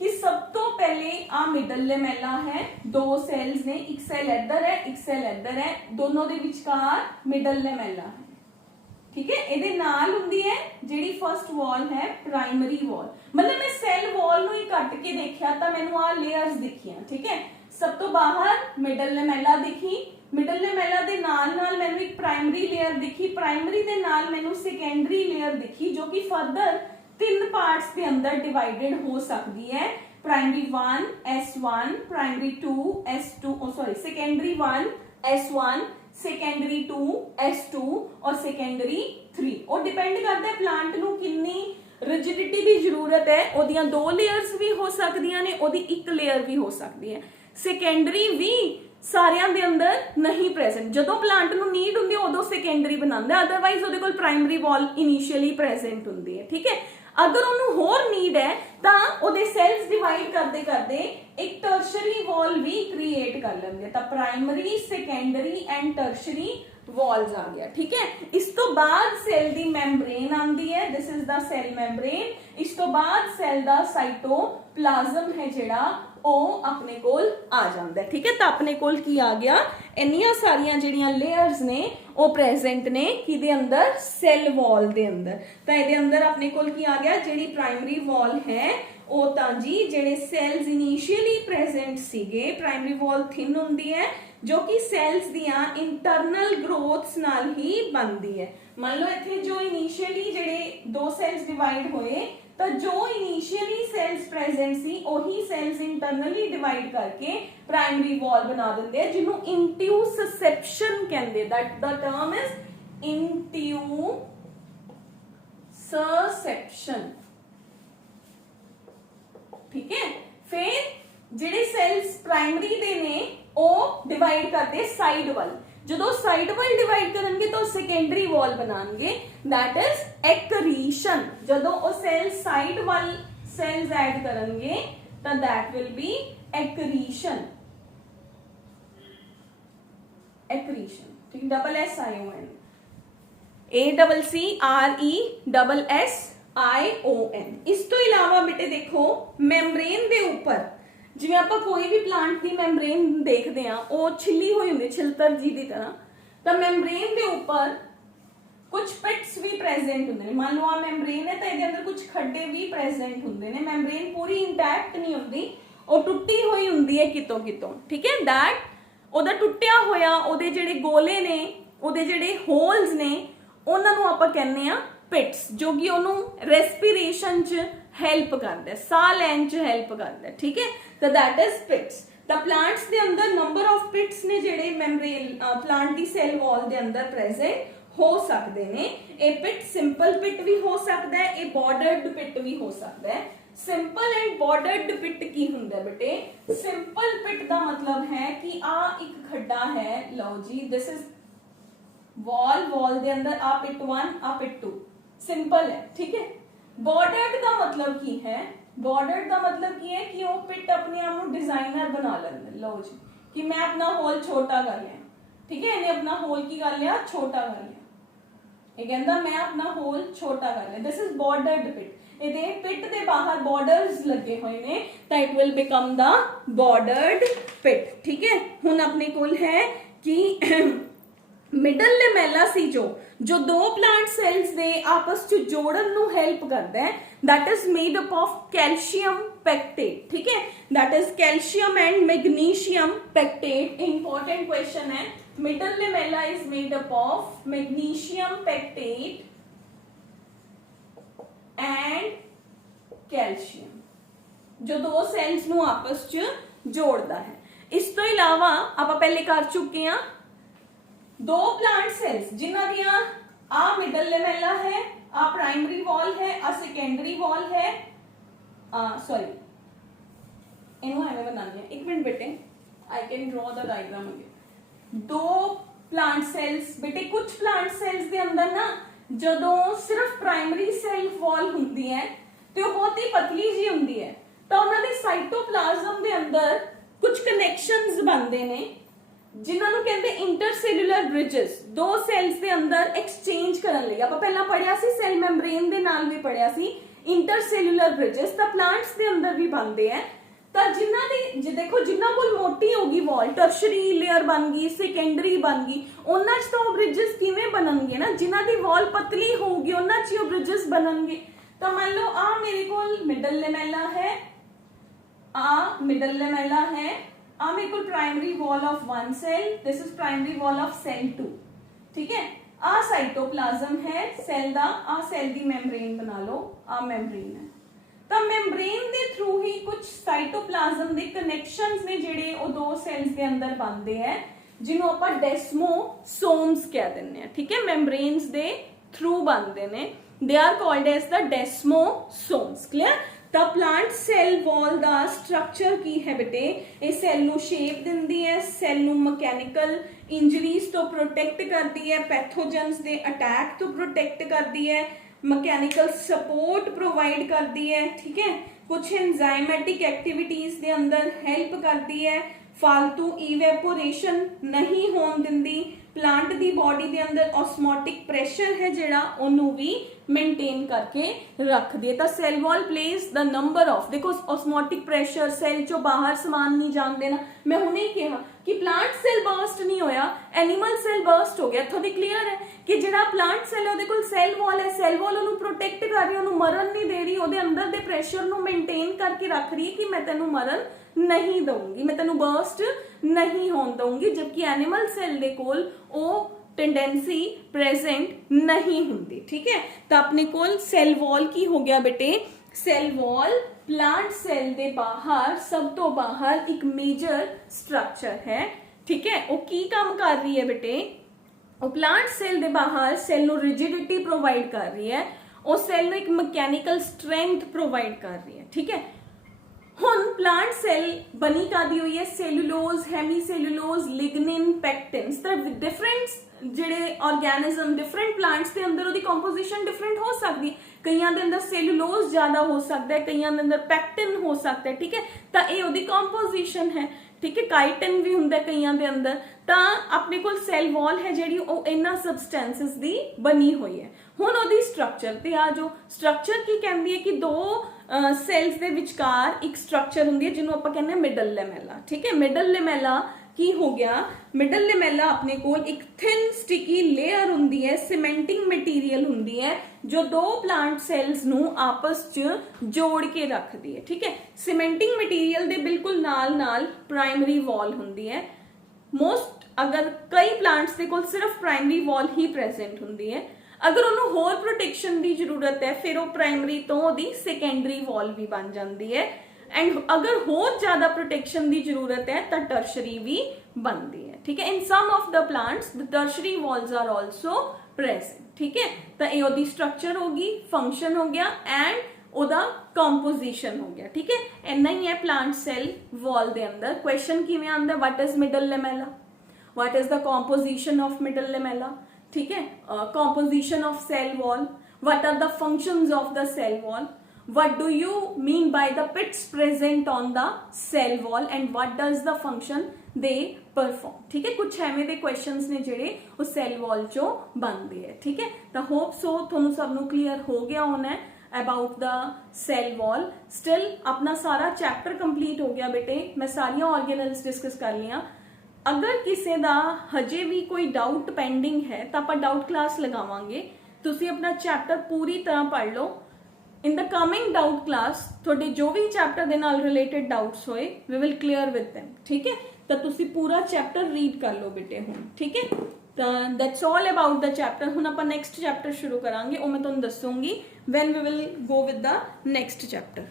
ਕਿ ਸਭ ਤੋਂ ਪਹਿਲੇ ਆ ਮਿਡਲ ਲੈਮੈਲਾ ਹੈ, ਦੋ ਸੈਲਸ ਨੇ, ਇੱਕ ਸੈਲ ਇੱਧਰ ਹੈ, ਇੱਕ ਸੈਲ ਇੱਧਰ ਹੈ, ਦੋਨੋਂ ਦੇ ਵਿਚਕਾਰ ਮਿਡਲ ਲੈਮੈਲਾ ਹੈ, ठीक है। ਇਹਦੇ ਨਾਲ ਹੁੰਦੀ ਹੈ ਜਿਹੜੀ ਫਰਸਟ ਵਾਲ ਹੈ ਪ੍ਰਾਇਮਰੀ ਵਾਲ, मतलब मैं ਸੈੱਲ ਵਾਲ ਨੂੰ ਹੀ ਕੱਟ ਕੇ ਦੇਖਿਆ ਤਾਂ ਮੈਨੂੰ ਆ ਲੇਅਰਸ ਦਿਖੀਆਂ, ठीक है। ਸਭ ਤੋਂ ਬਾਹਰ ਮਿਡਲ ਲੈਮੈਲਾ ਦਿਖੀ, ਮਿਡਲ ਲੈਮੈਲਾ ਦੇ ਨਾਲ ਨਾਲ ਮੈਨੂੰ ਇੱਕ ਪ੍ਰਾਇਮਰੀ ਲੇਅਰ ਦਿਖੀ, ਪ੍ਰਾਇਮਰੀ ਦੇ ਨਾਲ ਮੈਨੂੰ ਸੈਕੰਡਰੀ ਲੇਅਰ ਦਿਖੀ ਜੋ ਕਿ ਫਰਦਰ ਤਿੰਨ ਪਾਰਟਸ ਦੇ ਅੰਦਰ ਡਿਵਾਈਡਡ ਹੋ ਸਕਦੀ ਹੈ। Primary 1 S1, primary 2 S2, secondary 1 S1, secondary 2 S2 और सेकेंडरी 3। और डिपेंड करता है प्लांट नू कितनी रिजिडिटी की जरूरत है, ओदियां दो लेयर्स भी हो सकदियां ने, ओदी एक लेयर भी हो सकती है। सेकेंडरी भी सारियां दे अंदर नहीं प्रेजेंट, जदों प्लांट नू नीड हुंदी उदों सेकेंडरी बनांदा, अदरवाइज ओदे कोल प्राइमरी वॉल इनिशियली प्रेजेंट हुंदी है, ठीक है। अगर उन्होंने होर नीड है ਤਾਂ ਉਹਦੇ ਸੈਲਸ ਡਿਵਾਈਡ ਕਰਦੇ ਕਰਦੇ ਇੱਕ ਟਰਸ਼ਰੀ ਵਾਲ ਵੀ ਕ੍ਰੀਏਟ ਕਰ ਲੈਂਦੇ, ਤਾਂ primary, secondary and tertiary Waltz ਆ ਗਿਆ, ਠੀਕ ਹੈ। ਇਸ ਤੋਂ ਬਾਅਦ ਸੈਲ ਦੀ ਮੈਂਬਰੇਨ ਆਉਂਦੀ ਹੈ, this is the cell membrane. ਇਸ ਤੋਂ ਬਾਅਦ ਸੈਲ ਦਾ ਸਾਈਟੋਪਲਾਜ਼ਮ ਹੈ ਜਿਹੜਾ ਉਹ ਆਪਣੇ ਕੋਲ ਆ ਜਾਂਦਾ ਹੈ, ਠੀਕ ਹੈ। ਤਾਂ ਆਪਣੇ ਕੋਲ ਕੀ ਆ ਗਿਆ? ਇੰਨੀਆਂ ਸਾਰੀਆਂ ਜਿਹੜੀਆਂ ਲੇਅਰਸ ਨੇ ਉਹ ਪ੍ਰੈਜ਼ੈਂਟ ਨੇ ਕਿਹਦੇ ਅੰਦਰ? ਸੈੱਲ ਵਾਲ ਦੇ ਅੰਦਰ। ਤਾਂ ਇਹਦੇ ਅੰਦਰ ਆਪਣੇ ਕੋਲ ਕੀ ਆ ਗਿਆ? ਜਿਹੜੀ ਪ੍ਰਾਇਮਰੀ ਵਾਲ ਹੈ ਉਹ ਤਾਂ ਜੀ ਜਿਹੜੇ ਸੈਲਸ ਇਨੀਸ਼ੀਅਲੀ ਪ੍ਰੈਜ਼ੈਂਟ ਸੀਗੇ, ਪ੍ਰਾਇਮਰੀ ਵਾਲ ਥਿਨ ਹੁੰਦੀ ਹੈ ਜੋ ਕਿ ਸੈਲਸ ਦੀਆਂ ਇੰਟਰਨਲ ਗਰੋਥਸ ਨਾਲ ਹੀ ਬਣਦੀ ਹੈ। ਮੰਨ ਲਓ ਇੱਥੇ ਜੋ ਇਨੀਸ਼ੀਅਲੀ ਜਿਹੜੇ ਦੋ ਸੈਲਸ ਡਿਵਾਈਡ ਹੋਏ ਤਾਂ ਜੋ ਇਨੀਸ਼ੀਅਲੀ ਸੈਲਸ ਪ੍ਰੈਜ਼ੈਂਟ ਸੀ ਉਹੀ ਸੈਲਸ ਇੰਟਰਨਲੀ ਡਿਵਾਈਡ ਕਰਕੇ ਪ੍ਰਾਇਮਰੀ ਵਾਲ ਬਣਾ ਦਿੰਦੇ ਆ, ਜਿਹਨੂੰ ਇੰਟਿਊਸਸੈਪਸ਼ਨ ਕਹਿੰਦੇ। दैट द टर्म इज इंट्यूससेप्शन, ठीक है। फिर ਜਿਹੜੇ ਸੈਲਸ ਪ੍ਰਾਇਮਰੀ ਦੇ ਨੇ ਉਹ ਡਿਵਾਈਡ ਕਰਦੇ ਸਾਈਡ ਵੱਲ, ਜਦੋਂ ਸਾਈਡ ਵੱਲ ਡਿਵਾਈਡ ਕਰਨਗੇ ਤਾਂ ਸੈਕੰਡਰੀ ਵਾਲ ਬਣਾਣਗੇ, दैट इज एक्रीशन। ਜਦੋਂ ਉਹ ਸੈਲ ਸਾਈਡ ਵੱਲ ਸੈਲਸ ਐਡ ਕਰਨਗੇ ਤਾਂ that will be accretion, accretion, ठीक। Double S I O N, ACCRESSION। ਇਸ ਤੋਂ ਇਲਾਵਾ ਬੇਟੇ ਦੇਖੋ ਮੈਂਬਰੇਨ ਦੇ ਉੱਪਰ ਜਿਵੇਂ ਆਪਾਂ ਕੋਈ ਵੀ ਪਲਾਂਟ ਦੀ ਮੈਂਬਰੇਨ ਦੇਖਦੇ ਆ ਉਹ ਛਿੱਲੀ ਹੋਈ ਹੁੰਦੀ, ਛਿਲਤਰ ਜੀ ਦੀ ਤਰ੍ਹਾਂ, ਤਾਂ ਮੈਂਬਰੇਨ ਦੇ ਉੱਪਰ ਕੁਝ ਪਿਟਸ ਵੀ ਪ੍ਰੈਜ਼ੈਂਟ ਹੁੰਦੇ ਨੇ। ਮੰਨ ਲਓ ਆ ਮੈਂਬਰੇਨ ਹੈ ਤਾਂ ਇਹਦੇ ਅੰਦਰ ਕੁਝ ਖੱਡੇ ਵੀ ਪ੍ਰੈਜ਼ੈਂਟ ਹੁੰਦੇ ਨੇ। ਮੈਂਬਰੇਨ ਪੂਰੀ ਇੰਟੈਕਟ ਨਹੀਂ ਹੁੰਦੀ, ਉਹ ਟੁੱਟੀ ਹੋਈ ਹੁੰਦੀ ਹੈ ਕਿਤੋਂ ਕਿਤੋਂ, ਠੀਕ ਹੈ। दैट ਉਹਦਾ ਟੁੱਟਿਆ ਹੋਇਆ ਉਹਦੇ ਜਿਹੜੇ ਗੋਲੇ ਨੇ, ਉਹਦੇ ਜਿਹੜੇ ਹੋਲਸ ਨੇ, ਉਹਨਾਂ ਨੂੰ ਆਪਾਂ ਕਹਿੰਦੇ ਆ ਪਿਟਸ, ਜੋ ਕਿ ਉਹਨੂੰ ਰੈਸਪੀਰੇਸ਼ਨ 'ਚ ਹੈਲਪ ਕਰਦਾ, ਸਾਹ ਲੈਣ 'ਚ ਹੈਲਪ ਕਰਦਾ, ਠੀਕ ਹੈ। ਤਾਂ दैट इज पिट्स। ਤਾਂ ਪਲਾਂਟਸ ਦੇ ਅੰਦਰ ਨੰਬਰ ਆਫ ਪਿਟਸ ਨੇ ਜਿਹੜੇ ਮੈਂਬਰੇਨ ਪਲਾਂਟ ਦੀ ਸੈਲ ਵਾਲ ਦੇ ਅੰਦਰ ਪ੍ਰੈਜ਼ੈਂਟ ਹੋ ਸਕਦੇ ਨੇ। ਇਹ ਪਿਟ ਸਿੰਪਲ ਪਿਟ ਵੀ ਹੋ ਸਕਦਾ ਹੈ, ਇਹ ਬਾਰਡਰਡ ਪਿਟ ਵੀ ਹੋ ਸਕਦਾ ਹੈ। ਸਿੰਪਲ ਐਂਡ ਬਾਰਡਰਡ ਪਿਟ ਕੀ ਹੁੰਦਾ ਬੇਟੇ? ਸਿੰਪਲ ਪਿਟ ਦਾ ਮਤਲਬ ਹੈ ਕਿ ਆ ਇੱਕ ਖੱਡਾ ਹੈ, ਲਓ ਜੀ, ਦਿਸ ਇਜ਼ ਵਾਲ, ਵਾਲ ਦੇ ਅੰਦਰ ਆ ਪਿਟ 1 ਆ ਪਿਟ 2, ਸਿੰਪਲ ਹੈ, ਠੀਕ ਹੈ। ਬਾਰਡਰਡ ਦਾ ਮਤਲਬ ਕੀ ਹੈ? ਬਾਰਡਰਡ ਦਾ ਮਤਲਬ ਕੀ ਹੈ ਕਿ ਉਹ ਪਿਟ ਆਪਣੇ ਆਪ ਨੂੰ ਡਿਜ਼ਾਈਨਰ ਬਣਾ ਲੈਂਦਾ, ਲਓ ਜੀ, ਕਿ ਮੈਂ ਆਪਣਾ ਹੋਲ ਛੋਟਾ ਕਰ ਲਿਆ, ਠੀਕ ਹੈ। ਇਹਨੇ ਆਪਣਾ ਹੋਲ ਕੀ ਕਰ ਲਿਆ? ਛੋਟਾ ਕਰ ਲਿਆ। ਇਹ ਕਹਿੰਦਾ ਮੈਂ ਆਪਣਾ ਹੋਲ ਛੋਟਾ ਕਰ ਲਿਆ, ਦਿਸ ਇਜ਼ ਬਾਰਡਰਡ ਪਿਟ। ਇਹਦੇ ਪਿਟ ਦੇ ਬਾਹਰ ਬਾਰਡਰਸ ਲੱਗੇ ਹੋਏ ਨੇ ਤਾਂ ਇਟ ਵਿਲ ਬਿਕਮ ਦਾ ਬਾਰਡਰਡ ਪਿਟ, ਠੀਕ ਹੈ। ਹੁਣ ਆਪਣੇ ਕੋਲ ਹੈ ਕਿ ਮਿਡਲ ਲੈਮੈਲਾ ਸੀ ਜੋ जो दो प्लांट सेल्स दे आपस च जोड़न नू हेल्प करता है, that is made up of calcium pectate. ठीक है, that is calcium and magnesium pectate. Important question है, middle lamella is made up of magnesium pectate and calcium, जो दो सेल्स नू आपस च जोड़ता है। इस तो इलावा आप पहले कर चुके हैं दो प्लांट सेल्स जिन्हां दियां आ मिडल लेमेला है, आ प्राइमरी वॉल है, आ सेकेंडरी वॉल है, सॉरी इनू हमें बनानी है, एक मिनट बेटे, I can draw the diagram again. दो प्लांट सेल्स बेटे, कुछ प्लांट सेल्स दे अंदर ना जदों सिर्फ प्राइमरी सेल वॉल हुंदी है ते वो बहुत ही पतली जी हुंदी है, तो उन्हां दे साइटोप्लाज्म दे अंदर कुछ कनेक्शंस बनते ने जिन्हां नूं कहंदे इंटरसेलुलर ब्रिजेस। दो सेल्स दे अंदर एक्सचेंज करन लई आपां पहला पढ़िया सी, सेल मैम्ब्रेन दे नाल भी पढ़िया सी इंटरसेलुलर ब्रिजेस, तां प्लांट्स दे अंदर भी बनते हैं। तां जिन्हां दी जे देखो जिन्हां कोल मोटी होगी वॉल, टर्शरी लेयर बन गई, सेकेंडरी बन गई, उन्हां च तो ब्रिजेस किवें बनणगे ना, जिन्हां दी वॉल पतली होगी उन्हां च ही ब्रिजेस बनणगे। तां मान लो आ मेरे कोल मिडल लेमेला है, आ मिडल लेमेला है, आ मेरे को primary wall of one cell, this is primary wall of cell 2। ठीक है, आ साइटोप्लाज्म है सेल दा, आ सेल दी मेम्ब्रेन बना लो, आ मेम्ब्रेन है। तो मेम्ब्रेन दे थ्रू ही कुछ साइटोप्लाज्म दे कनेक्शंस ने जेड़े ओ दो सेल्स दे अंदर बनते हैं, जिन्हों आपां डेस्मोसोम्स कह दिंदे हैं। ठीक है, मेम्ब्रेन्स दे थ्रू बनते ने, they are called as the desmosomes. Clear? The plant cell wall दा स्ट्रक्चर की है बेटे, ये सेल नू शेप दिंदी है, सेल नू मैकेनिकल इंजरीज तो प्रोटेक्ट करती है, पैथोजेंस दे अटैक तो प्रोटेक्ट करती है, मैकेनिकल सपोर्ट प्रोवाइड करती है। ठीक है, कुछ एंजाइमेटिक एक्टिविटीज दे अंदर हेल्प करती है, फालतू इवेपोरेशन नहीं होन दिंदी, प्लांट दी बॉडी दे अंदर ऑस्मोटिक प्रेशर है जेड़ा ओनू भी मेंटेन करके रख दे। तो cell wall place the number of, देखो ऑस्मोटिक प्रेशर, सेल चो बाहर समान नहीं जान देना। मैं हुणे ही कहा कि प्लांट सेल बर्स्ट नहीं होया, एनिमल सेल बर्स्ट हो गया। थोड़ी क्लियर है कि जेड़ा प्लांट सेल है ओदे कोल सेल वॉल है, सेल वॉल ओनू प्रोटेक्ट कर रही है, ओनू मरन नहीं दे रही, ओदे अंदर दे प्रेशर नू मेंटेन करके रख रही है कि मैं तेनू मरन नहीं दूंगी, मैं तेनू बर्स्ट नहीं होन दूंगी। जबकि एनिमल सेल दे कोल ओ टेंडेंसी प्रेजेंट नहीं होंगी। ठीक है, तो अपने कोल सेल वॉल की हो गया बेटे, सेल वॉल प्लांट सेल दे बाहर, सब तो बाहर एक मेजर स्ट्रक्चर है। ठीक है, वो की काम कर रही है बेटे, वो प्लांट सेल दे बाहर सेल नो रिजिडिटी प्रोवाइड कर रही है, और सेल नो एक मैकेनिकल स्ट्रेंथ प्रोवाइड कर रही है। ठीक है, हुन प्लांट सेल बनी कादी हुई है cellulose, hemicellulose, lignin, pectins. Different जेडे ऑर्गेनिज्म डिफरेंट प्लांट्स के अंदर ओदी कंपोजिशन डिफरेंट हो सकती है, कईयां दे अंदर सेलुलोज ज्यादा हो सकता है, कईयां दे अंदर पेक्टिन हो सकता है। ठीक है, तो ये ओदी कंपोजिशन है। ठीक है, काइटिन भी हुंदा कईयां दे अंदर। तो अपने कोल सेल वॉल है जेडी ओ इन्ना सबसटेंसेस दी बनी हुई है। हुन ओदी स्ट्रक्चर ते आ जो स्ट्रक्चर की कहंदी है कि दो सेल्स दे विचकार एक स्ट्रक्चर हुंदी है जिन्हों आपां कहंदे मिडल लेमेला। ठीक है, मिडल लेमेला की हो गया, मिडल लेमेला अपने कोल एक थिन स्टिकी लेयर हुंदी है, सीमेंटिंग मटीरियल हुंदी है, जो दो प्लांट सेल्स नू आपस च जोड़ के रखदी है। ठीक है, सीमेंटिंग मटीरियल दे बिल्कुल नाल नाल प्राइमरी वॉल हुंदी है। मोस्ट अगर कई प्लांट्स दे कोल सिर्फ प्राइमरी वॉल ही प्रेजेंट हुंदी है, अगर उन्होंने होर प्रोटेक्शन की जरूरत है फिर वो प्राइमरी तो ओदी सेकेंडरी वॉल भी बन जाती है, एंड अगर होर ज्यादा प्रोटेक्शन की जरूरत है तो टर्शरी भी बनती है। ठीक है, in some of the plants the tertiary walls are also present. ठीक है, तो ये ओदी स्ट्रक्चर होगी, फंक्शन हो गया, एंड ओदा कंपोजिशन हो गया। ठीक है, इन्ना ही है प्लांट सेल वॉल दे अंदर। क्वेश्चन किवें आंदा, what is middle lamella, what is the composition of middle lamella. ठीक है, composition of cell wall, what are the functions of the cell wall, what do you mean by the pits present on the cell wall, and what does the function they perform। ठीक है, कुछ एवें दे questions ने जेड़े वो cell wall चो बनते हैं। ठीक है, तो होप सो तुहानू सबनू क्लीयर हो गया होना है about the cell wall. Still अपना सारा चैप्टर कंप्लीट हो गया बेटे, मैं सारिया ऑर्गेनल्स डिस्कस कर लिया। ਅਗਰ ਕਿਸੇ ਦਾ ਹਜੇ ਵੀ ਕੋਈ ਡਾਊਟ ਪੈਂਡਿੰਗ ਹੈ ਤਾਂ ਆਪਾਂ ਡਾਊਟ ਕਲਾਸ ਲਗਾਵਾਂਗੇ। ਤੁਸੀਂ ਆਪਣਾ ਚੈਪਟਰ ਪੂਰੀ ਤਰ੍ਹਾਂ ਪੜ੍ਹ ਲਓ। In the coming doubt class ਤੁਹਾਡੇ ਜੋ ਵੀ ਚੈਪਟਰ ਦੇ ਨਾਲ ਰਿਲੇਟਡ ਡਾਊਟਸ ਹੋਏ we will clear with them, ਠੀਕ ਹੈ। ਤਾਂ ਤੁਸੀਂ ਪੂਰਾ ਚੈਪਟਰ ਰੀਡ ਕਰ ਲਓ ਬੇਟੇ ਹੁਣ, ਠੀਕ ਹੈ। ਤਾਂ that's all about the chapter. ਹੁਣ ਆਪਾਂ ਨੈਕਸਟ ਚੈਪਟਰ ਸ਼ੁਰੂ ਕਰਾਂਗੇ, ਉਹ ਮੈਂ ਤੁਹਾਨੂੰ ਦੱਸੂਗੀ when we will go with the next chapter.